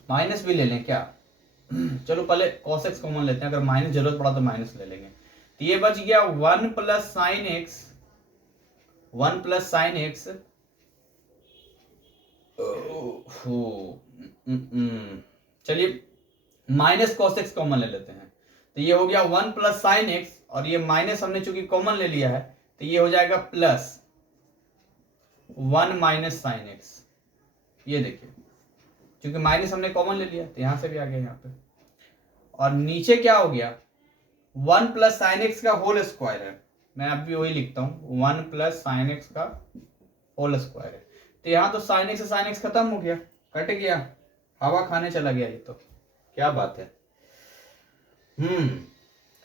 माइनस भी ले लें क्या, चलो पहले cos x कॉमन लेते हैं, अगर माइनस जरूरत पड़ा तो माइनस ले लेंगे। तो ये बच गया 1 plus sine x, 1 plus sine x, चलिए माइनस cos x कॉमन ले लेते हैं, तो ये हो गया 1 प्लस साइन एक्स, और ये माइनस हमने चूंकि कॉमन ले लिया है तो ये हो जाएगा प्लस 1 माइनस साइन एक्स। ये देखिए क्योंकि माइनस हमने कॉमन ले लिया तो यहां से भी आ गया यहाँ पे, और नीचे क्या हो गया 1 प्लस साइन एक्स का होल स्क्वायर है, मैं अब भी वही लिखता हूँ 1 प्लस साइन एक्स का होल स्क्वायर है। तो यहाँ तो साइन एक्स से साइन एक्स खत्म हो गया, कट गया, हवा खाने चला गया, ये तो क्या बात है।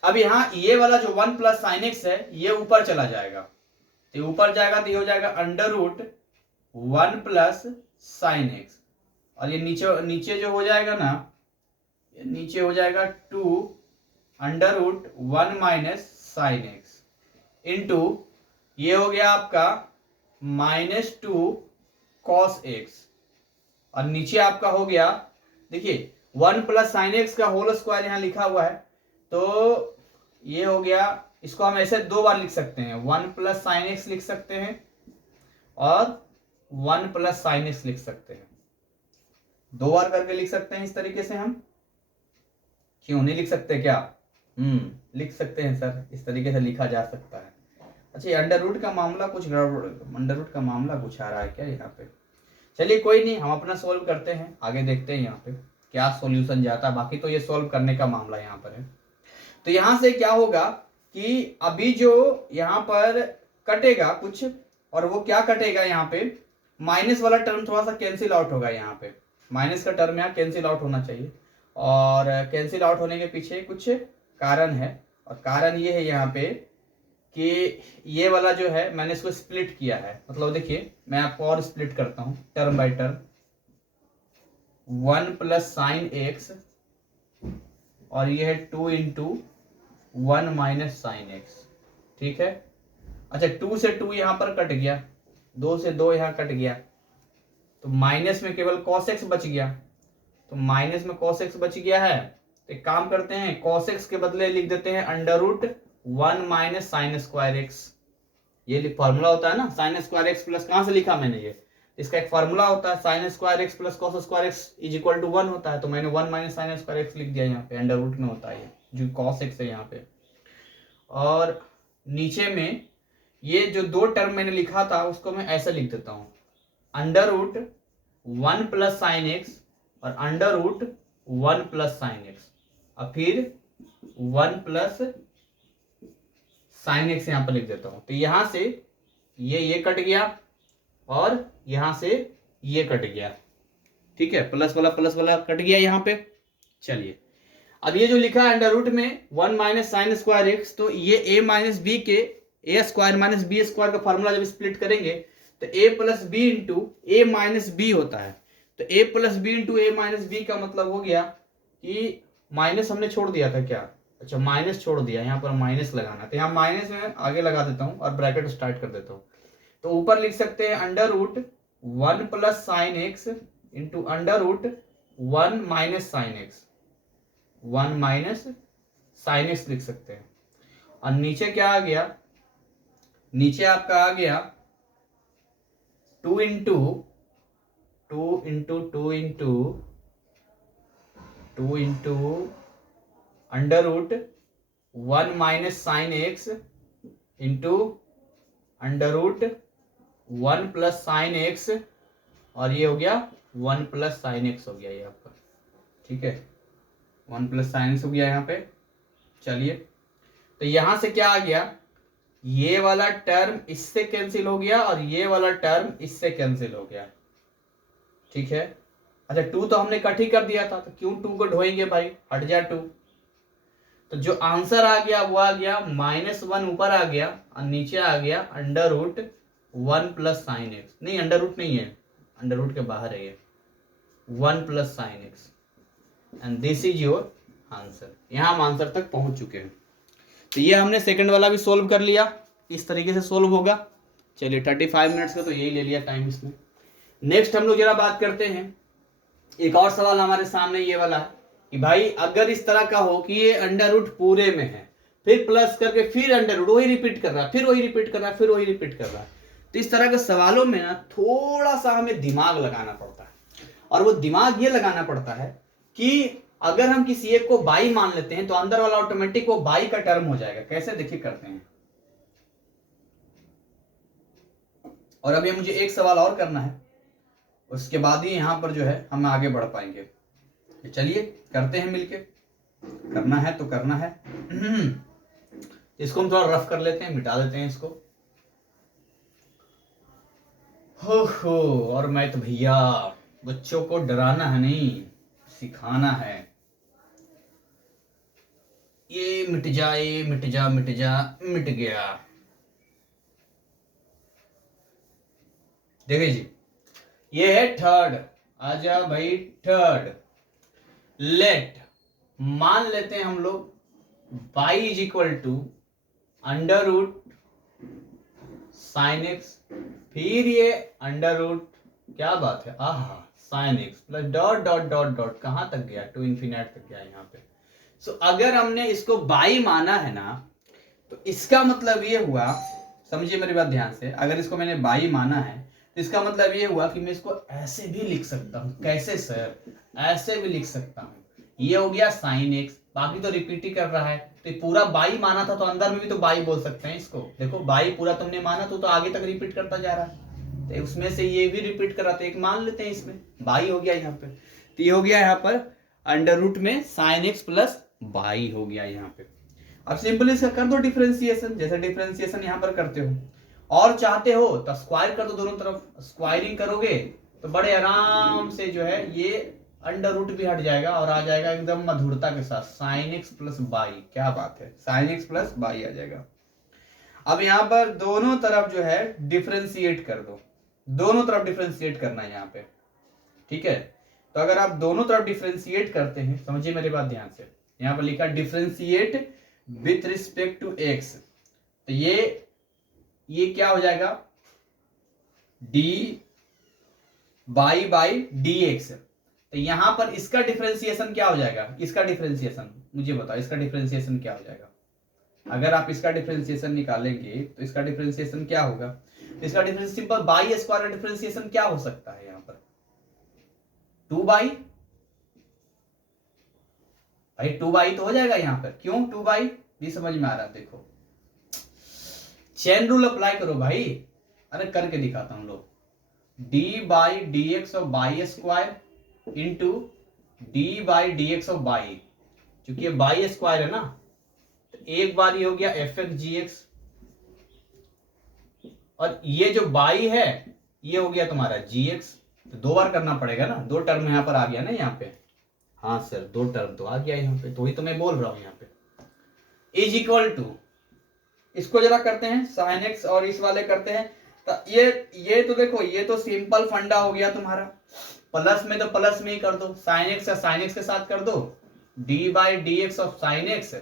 अब यहाँ ये वाला जो 1 प्लस साइन एक्स है ये ऊपर चला जाएगा, तो ऊपर जाएगा तो ये हो जाएगा under root 1 plus sine x, और ये नीचे नीचे जो हो जाएगा ना, ये नीचे हो जाएगा 2 under root 1 minus sine x into ये हो गया आपका -2 कॉस एक्स, और नीचे आपका हो गया, देखिए 1 प्लस साइन एक्स का होल स्क्वायर यहाँ लिखा हुआ है, तो ये हो गया, इसको हम ऐसे दो बार लिख सकते हैं, 1 प्लस साइन एक्स लिख सकते हैं और 1 प्लस साइन एक्स लिख सकते हैं, दो बार करके लिख सकते हैं इस तरीके से हम, क्यों नहीं लिख सकते क्या, लिख सकते हैं सर, इस तरीके से लिखा जा सकता है। अच्छा अंडर रूट का मामला कुछ गड़बड़, अंडर रूट का मामला कुछ आ रहा है क्या यहाँ पे, चलिए कोई नहीं, हम अपना सोल्व करते हैं, आगे देखते हैं यहाँ पे क्या सॉल्यूशन जाता है, बाकी तो ये सोल्व करने का मामला यहाँ पर है। तो यहाँ से क्या होगा कि अभी जो यहाँ पर कटेगा कुछ, और वो क्या कटेगा, यहाँ पे माइनस वाला टर्म थोड़ा सा कैंसिल आउट होगा, यहाँ पे माइनस का टर्म यहाँ कैंसिल आउट होना चाहिए, और कैंसिल आउट होने के पीछे कुछ कारण है, और कारण ये है यहाँ पे कि ये वाला जो है मैंने इसको स्प्लिट किया है, मतलब देखिए मैं आपको और स्प्लिट करता हूँ term by term, 1 plus sine x और ये है 2 इंटू 1 माइनस साइन एक्स, ठीक है। अच्छा 2 से 2 यहाँ पर कट गया, 2 से 2 यहाँ कट गया, तो माइनस में केवल cos x बच गया, तो माइनस में cos x बच गया है, तो एक काम करते हैं cos x के बदले लिख देते हैं under root 1 minus sine square x, ये फॉर्मूला होता है ना, साइन स्क्वायर एक्स प्लस, कहां से लिखा मैंने ये, इसका एक फॉर्मूला होता है sine square x plus cos square x is equal to 1 होता है, तो मैंने 1 माइनस साइन स्क्वायर एक्स लिख दिया यहाँ पे, अंडर रूट में होता है ये जो कॉस एक्स है यहाँ पे, और नीचे में ये जो दो टर्म मैंने लिखा था उसको मैं ऐसा लिख देता हूँ, under root 1 plus sine x और under root 1 plus sine x, और फिर 1 प्लस साइन एक्स यहाँ पर लिख देता हूँ। तो यहाँ से ये कट गया और यहां से ये कट गया, ठीक है, प्लस वाला कट गया यहाँ पे। चलिए अब ये जो लिखा है अंडर रूट में 1 माइनस साइन स्क्वायर एक्स, तो ये a माइनस बी के a square minus b square का फॉर्मूला जब स्प्लिट करेंगे तो a plus b into a minus b होता है, तो a plus b into a minus b का मतलब हो गया कि माइनस हमने छोड़ दिया था क्या, अच्छा माइनस छोड़ दिया, यहाँ पर माइनस लगाना, तो यहाँ माइनस में आगे लगा देता हूँ और ब्रैकेट स्टार्ट कर देता हूँ, तो ऊपर लिख सकते हैं under root 1 plus sine x into under root 1 minus sine x, 1 minus sine x लिख सकते हैं, और नीचे क्या आ गया, नीचे आपका आ गया 2 into 2 into 2 into 2 into under root 1 minus sine x into under root 1 plus sine x, और ये हो गया 1 प्लस साइन एक्स हो गया ये आपका, ठीक है, 1 प्लस साइन एक्स हो गया यहाँ पे। चलिए तो यहां से क्या आ गया, ये वाला टर्म इससे कैंसिल हो गया और ये वाला टर्म इससे कैंसिल हो गया, ठीक है। अच्छा 2 तो हमने कट ही कर दिया था, तो क्यों 2 को ढोएंगे भाई, हट जा 2, तो जो आंसर आ गया वो आ गया -1 ऊपर आ गया और नीचे आ गया √1 प्लस साइन एक्स। नहीं, अंडर रूट नहीं है, अंडर रूट के बाहर है ये, 1 plus sine x and this is your answer. यहां हम आंसर तक पहुंच चुके हैं। तो ये हमने सेकंड वाला भी सोल्व कर लिया, इस तरीके से सोल्व होगा। चलिए 35 मिनट्स का तो यही ले लिया टाइम इसमें। नेक्स्ट हम लोग जरा बात करते हैं, एक और सवाल हमारे सामने ये वाला है कि भाई अगर इस तरह का हो कि ये अंडर रूट पूरे में है, फिर प्लस करके फिर अंडर रूट वही रिपीट कर रहा है, फिर वही रिपीट कर रहा है, फिर वही रिपीट कर रहा है, तो इस तरह के सवालों में ना थोड़ा सा हमें दिमाग लगाना पड़ता है। और वो दिमाग ये लगाना पड़ता है कि अगर हम किसी एक को बाई मान लेते हैं तो अंदर वाला ऑटोमेटिक वो बाई का टर्म हो जाएगा। कैसे, देखिए करते हैं। और अभी मुझे एक सवाल और करना है, उसके बाद ही यहां पर जो है हम आगे बढ़ पाएंगे। चलिए करते हैं मिलके, करना है तो करना है। इसको हम थोड़ा रफ कर लेते हैं, मिटा देते हैं इसको। हो और मैं तो भैया बच्चों को डराना है नहीं, सिखाना है। ये मिट जाए, मिट जा, मिट जा, मिट गया। देखिए जी, ये है थर्ड, आजा भाई थर्ड। लेट, मान लेते हैं हम लोग y is equal to under root sine x, फिर ये अंडर रूट, क्या बात है, आहा, sine x plus dot dot dot dot, कहां तक गया, टू इन्फिनिट तक गया यहाँ पे। सो अगर हमने इसको बाई माना है ना, तो इसका मतलब ये हुआ, समझिए मेरी बात ध्यान से, अगर इसको मैंने बाई माना है तो इसका मतलब ये हुआ कि मैं इसको ऐसे भी लिख सकता हूं। कैसे सर, ऐसे भी लिख सकता हूं। ये हो गया साइन एक्स, बाकी तो रिपीट ही कर रहा है, तो पूरा बाई माना था तो अंदर में भी तो बाई बोल सकते हैं इसको। देखो बाई पूरा तुमने माना तो आगे तक रिपीट करता जा रहा है, तो उसमें से ये भी रिपीट कर रहा था, एक मान लेते हैं इसमें बाई हो गया यहाँ पे। तो ये हो गया यहाँ पर अंडर रूट में साइन एक्स प्लस बाई हो गया यहाँ पे। अब सिंपली इसका कर दो डिफरेंशिएशन, जैसे डिफरेंशिएशन यहाँ पर करते हो, और चाहते हो तो स्क्वायर कर दो दोनों तरफ। स्क्वायरिंग करोगे तो बड़े आराम से जो है ये अंडर रूट भी हट जाएगा और आ जाएगा एकदम मधुरता के साथ साइन एक्स प्लस बाई। क्या बात है, साइन एक्स प्लस बाई आ जाएगा। अब यहाँ पर दोनों तरफ जो है डिफरेंशिएट कर दो, दोनों तरफ डिफरेंशिएट करना है यहाँ पे, ठीक है। तो अगर आप दोनों तरफ डिफरेंशिएट करते हैं, समझिए मेरी बात ध्यान से, यहाँ पर लिखा differentiate with respect to x, तो ये क्या हो जाएगा, डी बाई डी एक्स। तो यहां पर इसका डिफरेंशिएशन क्या हो जाएगा, इसका डिफरेंशिएशन मुझे बताओ, इसका डिफरेंशिएशन क्या हो जाएगा। अगर आप इसका डिफरेंशिएशन निकालेंगे तो इसका डिफरेंशिएशन क्या होगा, इसका डिफरेंशिएशन सिंपल बाई स्क्वायर का डिफरेंशिएशन क्या हो सकता है, यहां पर 2 बाई, भाई 2 बाई तो हो जाएगा यहाँ पर। क्यों 2 बाई, भी समझ में आ रहा है। देखो चेन रूल अप्लाई करो भाई, अरे करके दिखाता हूं लोग, D by d x of by square into D by d x of by, क्योंकि ये बाई स्क्वायर है ना, तो एक बार ये हो गया एफ एक्स जी एक्स, और ये जो बाई है ये हो गया तुम्हारा जी एक्स, तो 2 बार करना पड़ेगा ना, 2 टर्म यहाँ पर आ गया ना यहाँ पे। हाँ सर 2 टर्म तो आ गया यहाँ पे, तो ही तो मैं बोल रहा हूं यहाँ पे। इज इक्वल टू, इसको जरा करते हैं साइन एक्स और इस वाले करते हैं, तो ये तो देखो, ये तो सिंपल फंडा हो गया तुम्हारा, प्लस में तो प्लस में ही कर दो, साइन एक्स या साइन एक्स के साथ कर दो D by d x of sign x,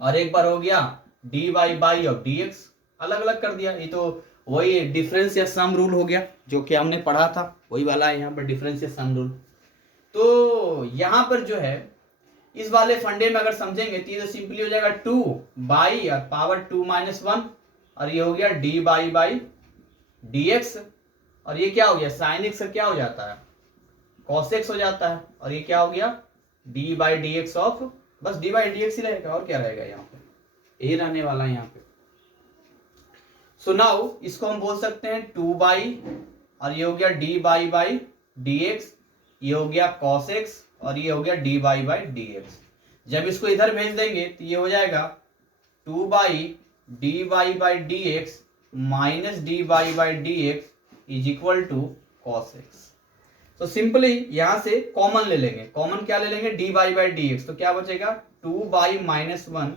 और एक बार हो गया D by of D x, अलग अलग कर दिया। ये तो वही डिफरेंस या सम रूल हो गया जो कि हमने पढ़ा था, वही वाला है यहाँ पर डिफरेंस या सम रूल। तो यहाँ पर जो है इस वाले फंडे में अगर समझेंगे तो ये तो सिंपली हो जाएगा 2 बाई और पावर 2 माइनस 1, और ये हो गया डी बाई डी एक्स, और ये क्या हो गया साइन एक्स का क्या हो जाता है, कॉस एक्स हो जाता है, और ये क्या हो गया D by d x of, बस डी बाई डी एक्स ही रहेगा, और क्या रहेगा यहाँ पे, यही रहने वाला है यहाँ पे। सो नाउ इसको हम बोल सकते हैं 2 बाई, और ये हो गया डी बाई डी एक्स, ये हो गया कॉस एक्स, और ये हो गया डी बाई डी एक्स। जब इसको इधर भेज देंगे तो ये हो जाएगा 2 by d by d x minus d by d x is equal to cos x. तो सिंपली यहां से कॉमन ले लेंगे, कॉमन क्या ले लेंगे, डी बाई डी एक्स, तो क्या बचेगा 2/-1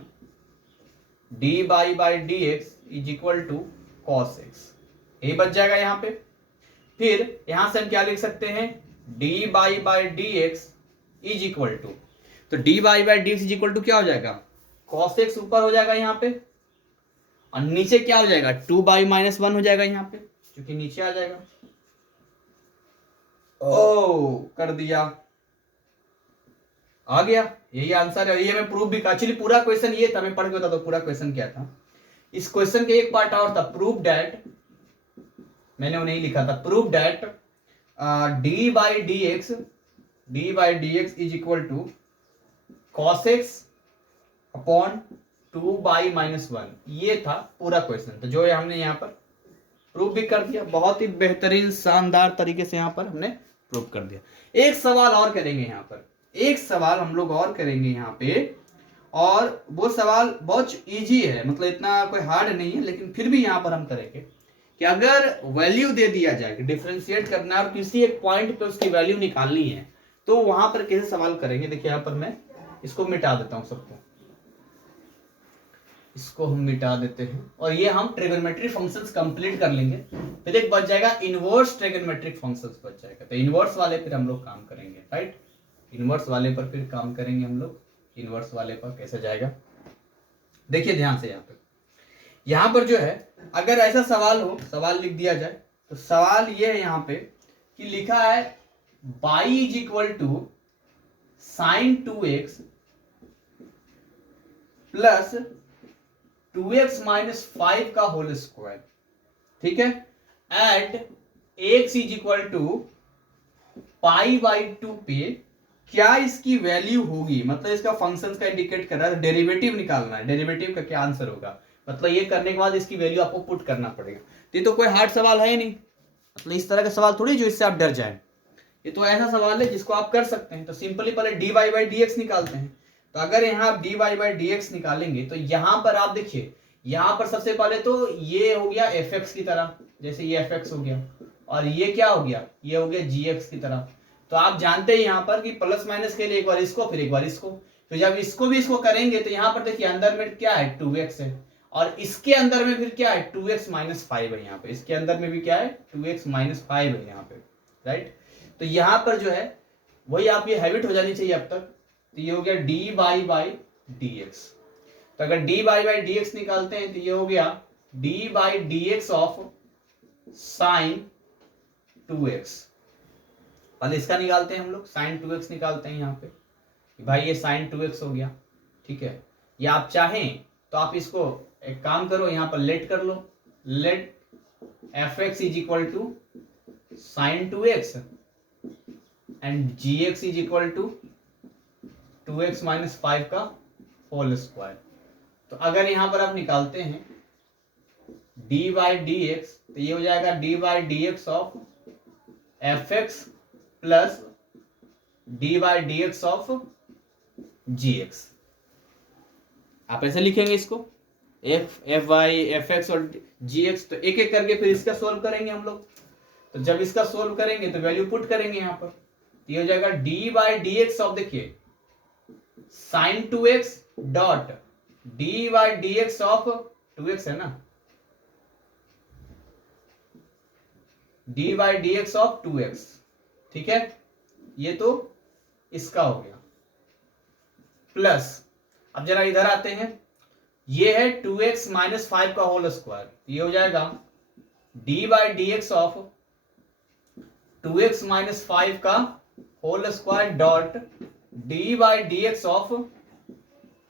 dy/dx is equal to cos x, यही बच जाएगा यहाँ पे। फिर यहां से हम क्या लिख सकते हैं, dy/dx इज इक्वल टू, तो dy/dx इज इक्वल टू क्या हो जाएगा, cos x ऊपर हो जाएगा यहाँ पे, और नीचे क्या हो जाएगा, 2/-1 हो जाएगा यहाँ पे, क्योंकि नीचे आ जाएगा। ओ कर दिया, आ गया, यही आंसर है। ये मैं प्रूफ भी, एक्चुअली पूरा क्वेश्चन ये था, मैं पढ़ के बता दो पूरा क्वेश्चन क्या था। इस क्वेश्चन के एक पार्ट और था, प्रूफ दैट, मैंने वो नहीं लिखा था, proof that dy/dx is equal to cos x upon 2/-1, ये था पूरा क्वेश्चन। तो जो है हमने यहाँ पर प्रूफ भी कर दिया, बहुत ही बेहतरीन शानदार तरीके से यहाँ पर हमने प्रूफ कर दिया। एक सवाल और करेंगे यहाँ पर, एक सवाल हम लोग और करेंगे यहाँ पे, और वो सवाल बहुत इजी है, मतलब इतना कोई हार्ड नहीं है, लेकिन फिर भी यहाँ पर हम करेंगे कि अगर वैल्यू दे दिया जाए, डिफरेंशिएट करना है और किसी एक पॉइंट पे उसकी वैल्यू निकालनी है, तो वहां पर कैसे सवाल करेंगे। देखिए यहाँ पर मैं इसको मिटा देता हूं, सबको इसको हम मिटा देते हैं, और ये हम ट्रिगोनोमेट्रिक फंक्शंस कंप्लीट कर लेंगे। फिर एक बच जाएगा इनवर्स ट्रिगोनोमेट्रिक फंक्शंस बच जाएगा, तो इनवर्स वाले फिर हम लोग काम करेंगे, राइट, इनवर्स वाले पर फिर काम करेंगे हम लोग। इनवर्स वाले पर कैसे जाएगा, देखिए ध्यान से यहाँ पर जो है, अगर ऐसा सवाल हो, सवाल लिख दिया जाए, तो सवाल ये है यहाँ पे कि लिखा है y is equal to sine 2x plus 2x-5 का होल स्क्वायर, ठीक है, at x is equal to π/2 पे क्या इसकी वैल्यू होगी, मतलब इसका फंक्शन का इंडिकेट कर रहा है, डेरिवेटिव निकालना है, डेरिवेटिव का क्या आंसर होगा, मतलब ये करने के बाद इसकी वैल्यू आपको पुट करना पड़ेगा। तो ये तो कोई हार्ड सवाल है ही नहीं, मतलब इस तरह का सवाल थोड़ी जो इससे आप डर जाएं, ये तो ऐसा सवाल है जिसको आप कर सकते हैं। तो सिंपली पहले dy/dx निकालते हैं। तो अगर यहाँ आप dy/dx निकालेंगे तो यहाँ पर आप देखिए, यहाँ पर सबसे पहले तो ये हो गया fx की तरह, जैसे ये fx हो गया, और ये क्या हो गया, ये हो गया gx की तरह। तो आप जानते हैं यहाँ पर कि प्लस माइनस के लिए एक बार इसको फिर एक बार इसको, तो जब इसको भी इसको करेंगे तो यहाँ पर देखिए अंदर में क्या है 2x है, और इसके अंदर में फिर क्या है 2x-5 है यहाँ पे, इसके अंदर में भी क्या है 2x-5 है यहाँ पे, राइट। तो यहाँ पर जो है वही आप ये हैबिट हो जानी चाहिए अब तक। तो ये हो गया dy/dx, तो अगर dy/dx निकालते हैं तो ये हो गया dy/dx ऑफ साइन 2x, पहले इसका निकालते हैं हम लोग, साइन 2x निकालते हैं यहाँ पे, भाई ये साइन 2x हो गया, ठीक है। या आप चाहें तो आप इसको एक काम करो, यहाँ पर लेट कर लो, let fx is equal to sine 2x and gx is equal to 2x-5 का होल स्क्वायर। तो अगर यहां पर आप निकालते हैं dy/dx, तो ये हो जाएगा dy/dx of fx plus dy/dx of gx। आप ऐसे लिखेंगे इसको fy, fx और gx, तो एक एक करके फिर इसका सोल्व करेंगे हम लोग। तो जब इसका सोल्व करेंगे तो वैल्यू पुट करेंगे यहाँ पर, तो ये हो जाएगा dy/dx ऑफ, देखिए sign 2x dot dy/dx of 2x है ना, dy/dx ऑफ 2x, ठीक है, ये तो इसका हो गया, प्लस अब जरा इधर आते हैं, ये है 2x-5 का होल स्क्वायर, ये हो जाएगा dy/dx ऑफ 2x-5 का whole square dot dy/dx of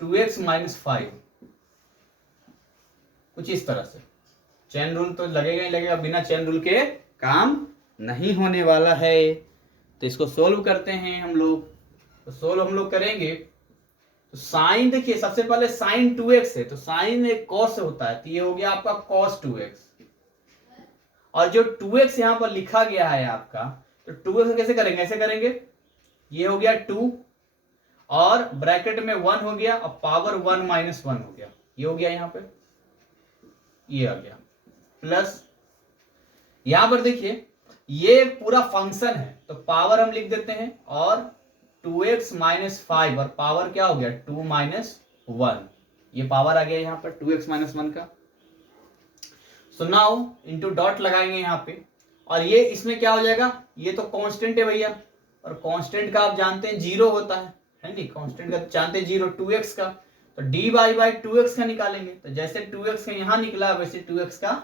2x-5, कुछ इस तरह से। चेन रूल तो लगेगा ही लगेगा, बिना चेन रूल के काम नहीं होने वाला है। तो इसको सोल्व करते हैं हम लोग, तो सोल्व हम लोग करेंगे तो साइन, देखिए सबसे पहले साइन 2x है, तो साइन एक कॉस से होता है, तो ये हो गया आपका कॉस 2x, और जो 2x यहां पर लिखा गया है आपका, तो 2x कैसे करेंगे, ऐसे करेंगे, ये हो गया 2 और ब्रैकेट में 1 हो गया, और पावर 1-1 हो गया, ये हो गया यहाँ पे, ये आ गया, प्लस यहां पर देखिए ये पूरा फंक्शन है, तो पावर हम लिख देते हैं और 2x माइनस 5 और पावर क्या हो गया 2 माइनस 1, ये पावर आ गया यहाँ पर 2x माइनस 1 का। सो नाउ इंटू डॉट लगाएंगे यहाँ पे, और ये इसमें क्या हो जाएगा, ये तो कांस्टेंट है भैया, और कांस्टेंट का आप जानते हैं 0 होता है नहीं, कांस्टेंट का जानते हैं 0, 2x का, तो dy बाई 2x का निकालेंगे, तो जैसे 2x का यहाँ निकला वैसे 2x का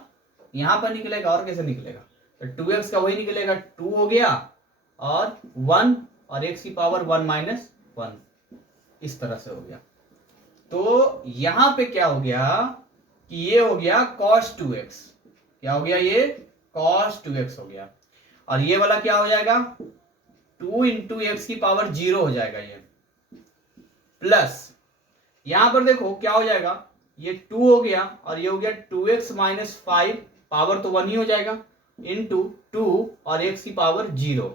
यहाँ पर निकलेगा, और कैसे निकलेगा, तो 2x का वही निकलेगा, 2 हो गया और 1 और x की पावर 1 माइनस 1, इस तरह से हो गया। तो यहां पे क्या हो गया कि ये हो गया cos 2x, क्या हो गया, ये cos 2x हो गया, और ये वाला क्या हो जाएगा 2 इंटू एक्स की पावर 0 हो जाएगा ये, प्लस यहां पर देखो क्या हो जाएगा, ये 2 हो गया और ये हो गया 2x माइनस 5, पावर तो 1 ही हो जाएगा, इंटू 2 और x की पावर 0,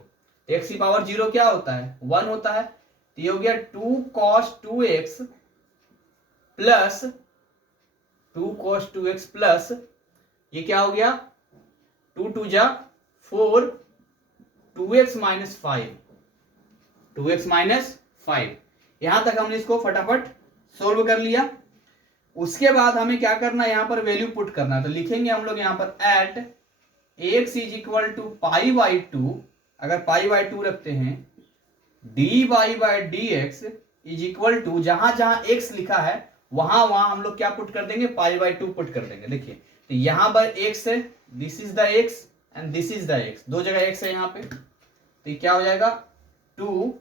x की पावर 0 क्या होता है 1 होता है, तो ये हो गया 2 cos 2x plus 2 cos 2x plus ये क्या हो गया 2 2 जा 4, 2x माइनस 5, 2x माइनस 5। यहां तक हमने इसको फटाफट सोल्व कर लिया। उसके बाद हमें क्या करना है, यहां पर वैल्यू पुट करना है, तो लिखेंगे हम लोग यहां पर at x is equal to pi by 2, अगर पाई बाई 2 रखते हैं, dy by d x is equal to, जहां जहां x लिखा है वहां वहां हम लोग क्या पुट कर देंगे, पाई बाई 2 पुट कर देंगे। देखिए तो यहां पर x है, this is the x and this is the x, दो जगह x है यहाँ पे, तो क्या हो जाएगा 2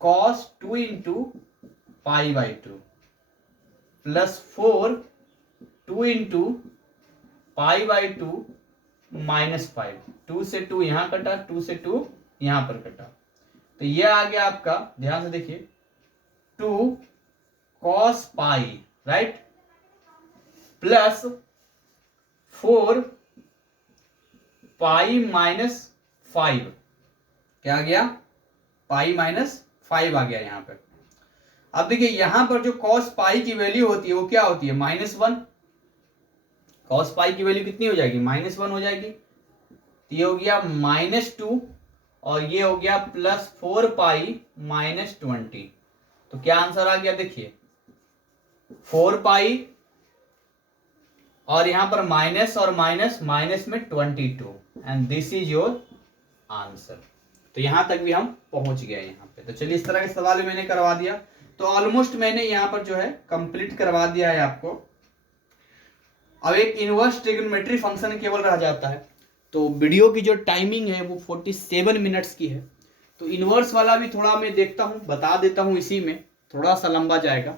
cos 2 into pi by 2 plus 4 2 into pi by 2 minus 5, 2 से 2 यहां कटा, 2 से 2 यहां पर कटा, तो ये आ गया आपका, ध्यान से देखिए 2 cos पाई, राइट, प्लस 4 पाई माइनस 5, क्या आ गया पाई माइनस 5 आ गया यहां पर। अब देखिए यहां पर जो cos पाई की वैल्यू होती है वो क्या होती है -1, cos पाई की वैल्यू कितनी हो जाएगी -1 हो जाएगी, तो ये हो गया -2 और ये हो गया +4 पाई -20, तो क्या आंसर आ गया देखिए 4 पाई और यहां पर माइनस और माइनस, माइनस में 22 and this is your answer. तो यहां तक भी हम पहुंच गए यहाँ पे। तो चलिए इस तरह के सवाल मैंने करवा दिया, तो ऑलमोस्ट मैंने यहाँ पर जो है कंप्लीट करवा दिया है आपको। अब एक इनवर्स ट्रिग्नोमेट्री फंक्शन केवल रह जाता है, तो वीडियो की जो टाइमिंग है वो 47 मिनट्स की है, तो इनवर्स वाला भी थोड़ा मैं देखता हूँ, बता देता हूँ, इसी में थोड़ा सा लंबा जाएगा,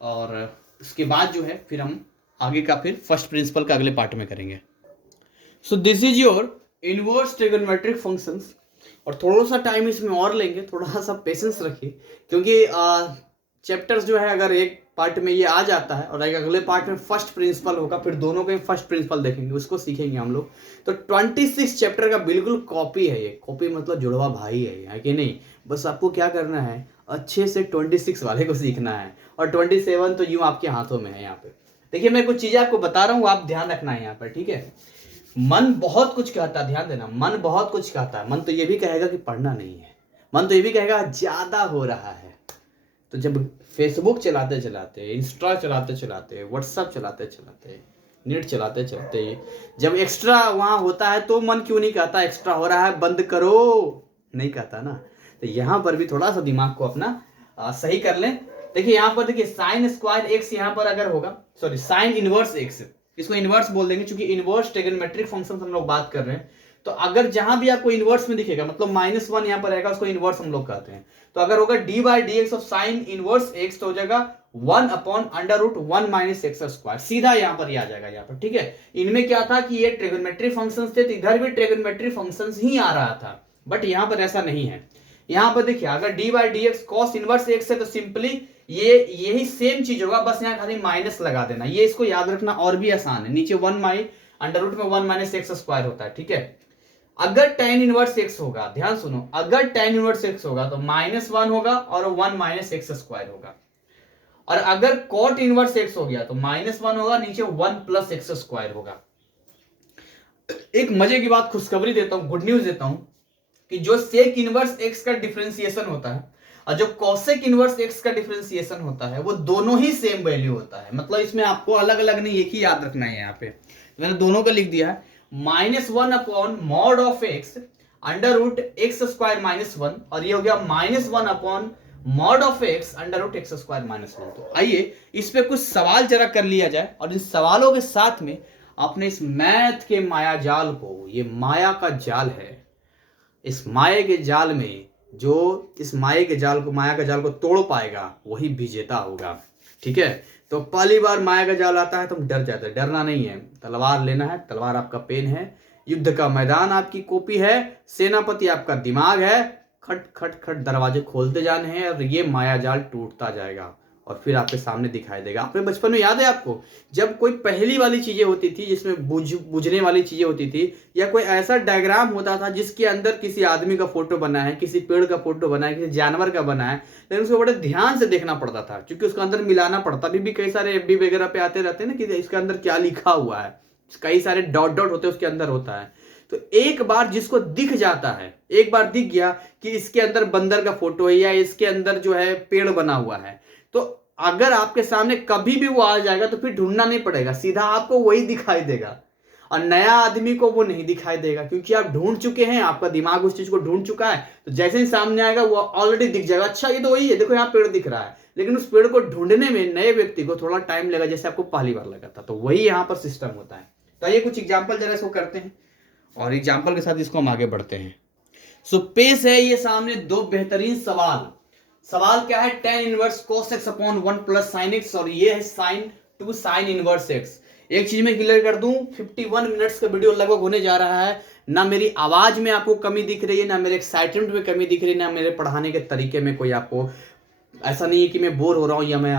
और उसके बाद जो है फिर हम आगे का फिर फर्स्ट प्रिंसिपल का अगले पार्ट में करेंगे। So this is your inverse trigonometric functions, और थोड़ा सा टाइम इसमें और लेंगे, थोड़ा सा पेशेंस रखिए, क्योंकि चैप्टर्स जो है अगर एक पार्ट में ये आ जाता है और एक अगले पार्ट में फर्स्ट प्रिंसिपल होगा, फिर दोनों के फर्स्ट प्रिंसिपल देखेंगे, उसको सीखेंगे हम लोग। तो 26 चैप्टर का बिल्कुल कॉपी है ये, कॉपी मतलब जुड़वा भाई है कि नहीं, बस आपको क्या करना है अच्छे से 26 वाले को सीखना है, और 27 तो यूं आपके हाथों में है यहाँ पे। देखिए मैं कुछ चीजें आपको बता रहा हूँ, आप ध्यान रखना है यहाँ पर, ठीक है। मन बहुत कुछ कहता है, ध्यान देना, मन बहुत कुछ कहता है। मन तो ये भी कहेगा कि पढ़ना नहीं है, मन तो ये भी कहेगा ज्यादा हो रहा है। तो जब फेसबुक चलाते चलाते, इंस्टा चलाते चलाते, व्हाट्सएप चलाते चलाते, नेट चलाते चलाते जब एक्स्ट्रा वहां होता है तो मन क्यों नहीं कहता एक्स्ट्रा हो रहा है बंद करो, नहीं कहता ना। तो यहाँ पर भी थोड़ा सा दिमाग को अपना सही कर लें। देखिए यहाँ पर देखिए साइन स्क्वायर एक्स यहाँ पर अगर होगा, सॉरी साइन इनवर्स एक्स, इसको इनवर्स बोल देंगे क्योंकि इनवर्स ट्रिग्नोमेट्रिक फंक्शन हम लोग बात कर रहे हैं। तो अगर जहां भी आपको इनवर्स में दिखेगा, मतलब -1 यहाँ पर रहेगा, उसको इनवर्स हम लोग कहते हैं। तो अगर होगा D by d x of sine inverse x, तो हो जाएगा 1/√1 माइनस एक्स स्क्वायर, सीधा यहाँ पर आ जाएगा यहाँ पर, ठीक है। इनमें क्या था कि ये ट्रिग्नोमेट्रिक फंक्शंस थे, तो इधर भी ट्रिग्नोमेट्रिक फंक्शंस ही आ रहा था, बट यहाँ पर ऐसा नहीं है। यहाँ पर देखिए अगर D by d x cos inverse x है, तो सिंपली ये यही सेम चीज होगा, बस यहाँ खाली माइनस लगा देना। ये इसको याद रखना और भी आसान है, नीचे 1 √में 1 माइनस एक्स स्क्वायर होता है, ठीक है। अगर tan इनवर्स x होगा, ध्यान सुनो, अगर tan इनवर्स x होगा तो -1 होगा और 1 माइनस एक्स स्क्वायर होगा, और अगर cot इनवर्स x हो गया तो -1 होगा, नीचे 1 प्लस एक्स स्क्वायर होगा। एक मजे की बात, खुशखबरी देता हूं, गुड न्यूज देता हूं, कि जो सेक इनवर्स x का डिफरेंशिएशन होता है, और जो cosec इनवर्स x का डिफरेंशिएशन होता है वो दोनों ही सेम वैल्यू होता है, मतलब इसमें आपको अलग अलग नहीं एक ही याद रखना है। यहाँ पे मैंने दोनों का लिख दिया है, -1 upon mod of x under root x square -1, और ये हो गया -1 upon mod of x under root x square -1। तो आइए इस पे कुछ सवाल जरा कर लिया जाए, और इन सवालों के साथ में अपने इस मैथ के माया जाल को, ये माया का जाल है, इस माया के जाल में जो इस माया के जाल को तोड़ पाएगा वही विजेता होगा। ठीक है, तो पहली बार माया का जाल आता है तो हम डर जाते हैं, डरना नहीं है, तलवार लेना है, तलवार आपका पेन है, युद्ध का मैदान आपकी कॉपी है, सेनापति आपका दिमाग है, खट खट खट दरवाजे खोलते जाने हैं और ये माया जाल टूटता जाएगा और फिर आपके सामने दिखाई देगा। अपने बचपन में याद है आपको, जब कोई पहली वाली चीजें होती थी जिसमें बुझने वाली चीजें होती थी, या कोई ऐसा डायग्राम होता था जिसके अंदर किसी आदमी का फोटो बना है, किसी पेड़ का फोटो बना है, किसी जानवर का बना है, लेकिन उसको बड़े ध्यान से देखना पड़ता था क्योंकि उसके अंदर मिलाना पड़ता। अभी भी कई सारे FB वगैरह पे आते रहते हैं ना कि इसके अंदर क्या लिखा हुआ है, कई सारे डॉट डॉट होते हैं उसके अंदर होता है। तो एक बार जिसको दिख जाता है, एक बार दिख गया कि इसके अंदर बंदर का फोटो है या इसके अंदर जो है पेड़ बना हुआ है, तो अगर आपके सामने कभी भी वो आ जाएगा तो फिर ढूंढना नहीं पड़ेगा, सीधा आपको वही दिखाई देगा, और नया आदमी को वो नहीं दिखाई देगा क्योंकि आप ढूंढ चुके हैं, आपका दिमाग उस चीज को ढूंढ चुका है। तो जैसे ही सामने आएगा वो ऑलरेडी दिख जाएगा, अच्छा ये तो वही है, देखो यहाँ पेड़ दिख रहा है। लेकिन उस पेड़ को ढूंढने में नए व्यक्ति को थोड़ा टाइम लगा, जैसे आपको पहली बार लगा था। तो वही यहाँ पर सिस्टम होता है। तो आइए कुछ एग्जाम्पल जरा इसको करते हैं और एग्जाम्पल के साथ इसको हम आगे बढ़ते हैं। सो पेश है ये सामने दो बेहतरीन सवाल। सवाल क्या है, tan inverse cos x upon 1 plus sin x, और ये है sin 2 sin इनवर्स x। एक चीज मैं क्लियर कर दूं, 51 मिनट्स का वीडियो लगभग होने जा रहा है। ना मेरी आवाज में आपको कमी दिख रही है, ना मेरे एक्साइटमेंट में कमी दिख रही है, ना मेरे पढ़ाने के तरीके में कोई आपको ऐसा नहीं है कि मैं बोर हो रहा हूँ या मैं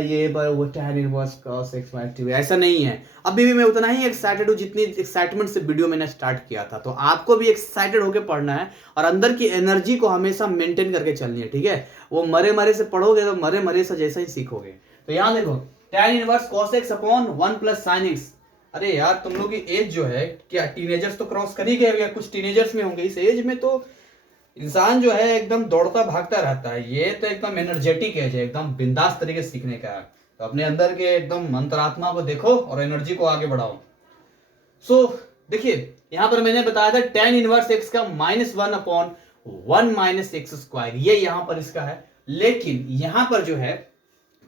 ये वो tan inverse cos x y ऐसा नहीं है। अभी भी मैं उतना ही एक्साइटेड हूँ जितनी एक्साइटमेंट से वीडियो मैंने स्टार्ट किया था। तो आपको भी एक्साइटेड होकर पढ़ना है और अंदर की एनर्जी को हमेशा मेंटेन करके चलनी है। ठीक है, वो मरे मरे से पढ़ोगे तो मरे मरे से जैसा ही सीखोगे। तो यहाँ देखो, tan inverse cos x upon 1 plus sin x। अरे यार तुम लोग की एज जो है, क्या टीनेजर्स तो क्रॉस कर ही गए, कुछ टीनेजर्स में होंगे। इस एज में तो इंसान जो है एकदम दौड़ता भागता रहता है, ये तो एकदम एनर्जेटिक एज है, एकदम बिंदास तरीके से सीखने का है। तो अपने अंदर के एकदम अंतरात्मा को देखो और एनर्जी को आगे बढ़ाओ। सो देखिए यहां पर मैंने बताया था tan इनवर्स x का -1 अपॉन 1 माइनस एक्स स्क्वायर, ये यहां पर इसका है। लेकिन यहां पर जो है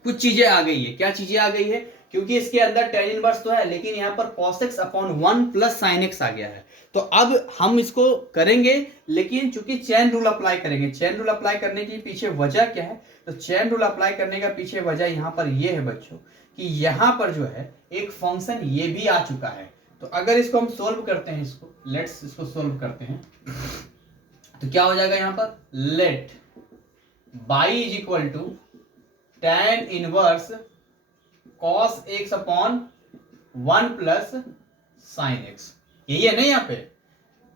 कुछ चीजें आ गई है। क्या चीजें आ गई है, क्योंकि इसके अंदर tan इनवर्स तो है लेकिन यहाँ पर cos x upon 1 plus sin x आ गया है। तो अब हम इसको करेंगे, लेकिन चूंकि चेन रूल अप्लाई करेंगे। चेन रूल अप्लाई करने की पीछे वजह क्या है, तो चेन रूल अप्लाई करने का पीछे वजह यहाँ पर ये है बच्चों कि यहाँ पर जो है एक फंक्शन ये भी आ चुका है। तो अगर इसको हम सोल्व करते हैं, इसको सोल्व करते हैं, तो क्या हो जाएगा यहाँ पर, let y is equal to tan inverse cos x upon 1 plus sin x। यही है ना यहाँ पे।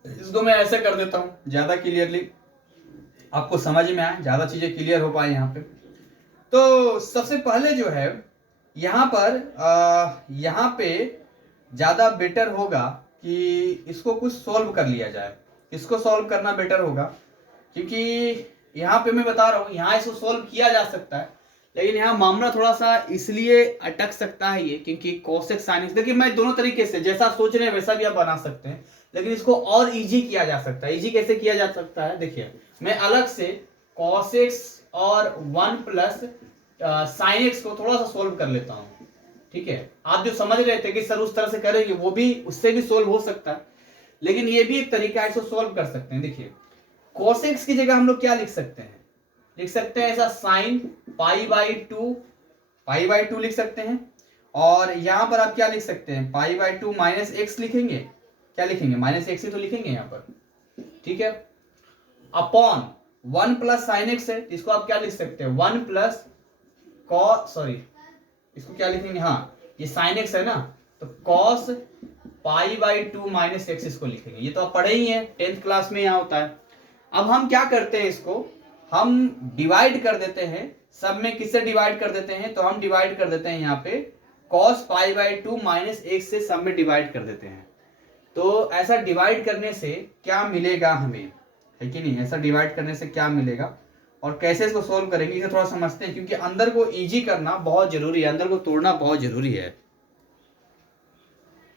इसको मैं ऐसे कर देता हूं ज्यादा क्लियरली आपको समझ में आए, ज्यादा चीजें क्लियर हो पाए यहाँ पे। तो सबसे पहले जो है यहाँ पे ज्यादा बेटर होगा कि इसको कुछ सॉल्व कर लिया जाए। इसको सॉल्व करना बेटर होगा क्योंकि यहाँ पे मैं बता रहा हूँ, यहाँ इसको सॉल्व किया जा सकता है, लेकिन यहाँ मामला थोड़ा सा इसलिए अटक सकता है ये क्योंकि cos x sin x, देखिए मैं दोनों तरीके से जैसा सोच रहे हैं वैसा भी आप बना सकते हैं, लेकिन इसको और इजी किया जा सकता है। इजी कैसे किया जा सकता है, देखिए मैं अलग से cos x और 1 प्लस sin x को थोड़ा सा सोल्व कर लेता हूँ। ठीक है, आप जो समझ रहे थे कि सर उस तरह से करेंगे, वो भी उससे भी सोल्व हो सकता है, लेकिन ये भी एक तरीका है, इसको सोल्व कर सकते हैं। देखिए cos x की जगह हम लोग क्या लिख सकते हैं, लिख सकते हैं ऐसा sin π/2 लिख सकते हैं, और यहां पर आप क्या लिख सकते हैं, π/2 माइनस एक्स लिखेंगे। क्या लिखेंगे, माइनस एक्स ही तो लिखेंगे यहाँ पर। ठीक है, अपॉन 1 प्लस साइन एक्स है, इसको आप क्या लिख सकते हैं, 1 प्लस इसको क्या लिखेंगे, हाँ ये साइन एक्स है ना, तो cos π/2 माइनस एक्स इसको लिखेंगे। ये तो आप पढ़े ही हैं 10th क्लास में यहाँ होता है। अब हम क्या करते हैं, इसको हम डिवाइड कर देते हैं, सब में किससे डिवाइड कर देते हैं, तो हम डिवाइड कर देते हैं यहाँ पे cos π/2 माइनस एक्स से सब में डिवाइड कर देते हैं। तो ऐसा डिवाइड करने से क्या मिलेगा हमें, है कि नहीं, ऐसा डिवाइड करने से क्या मिलेगा, और कैसे इसको सोल्व करेंगे इसे थोड़ा समझते हैं, क्योंकि अंदर को ईजी करना बहुत जरूरी है, अंदर को तोड़ना बहुत जरूरी है।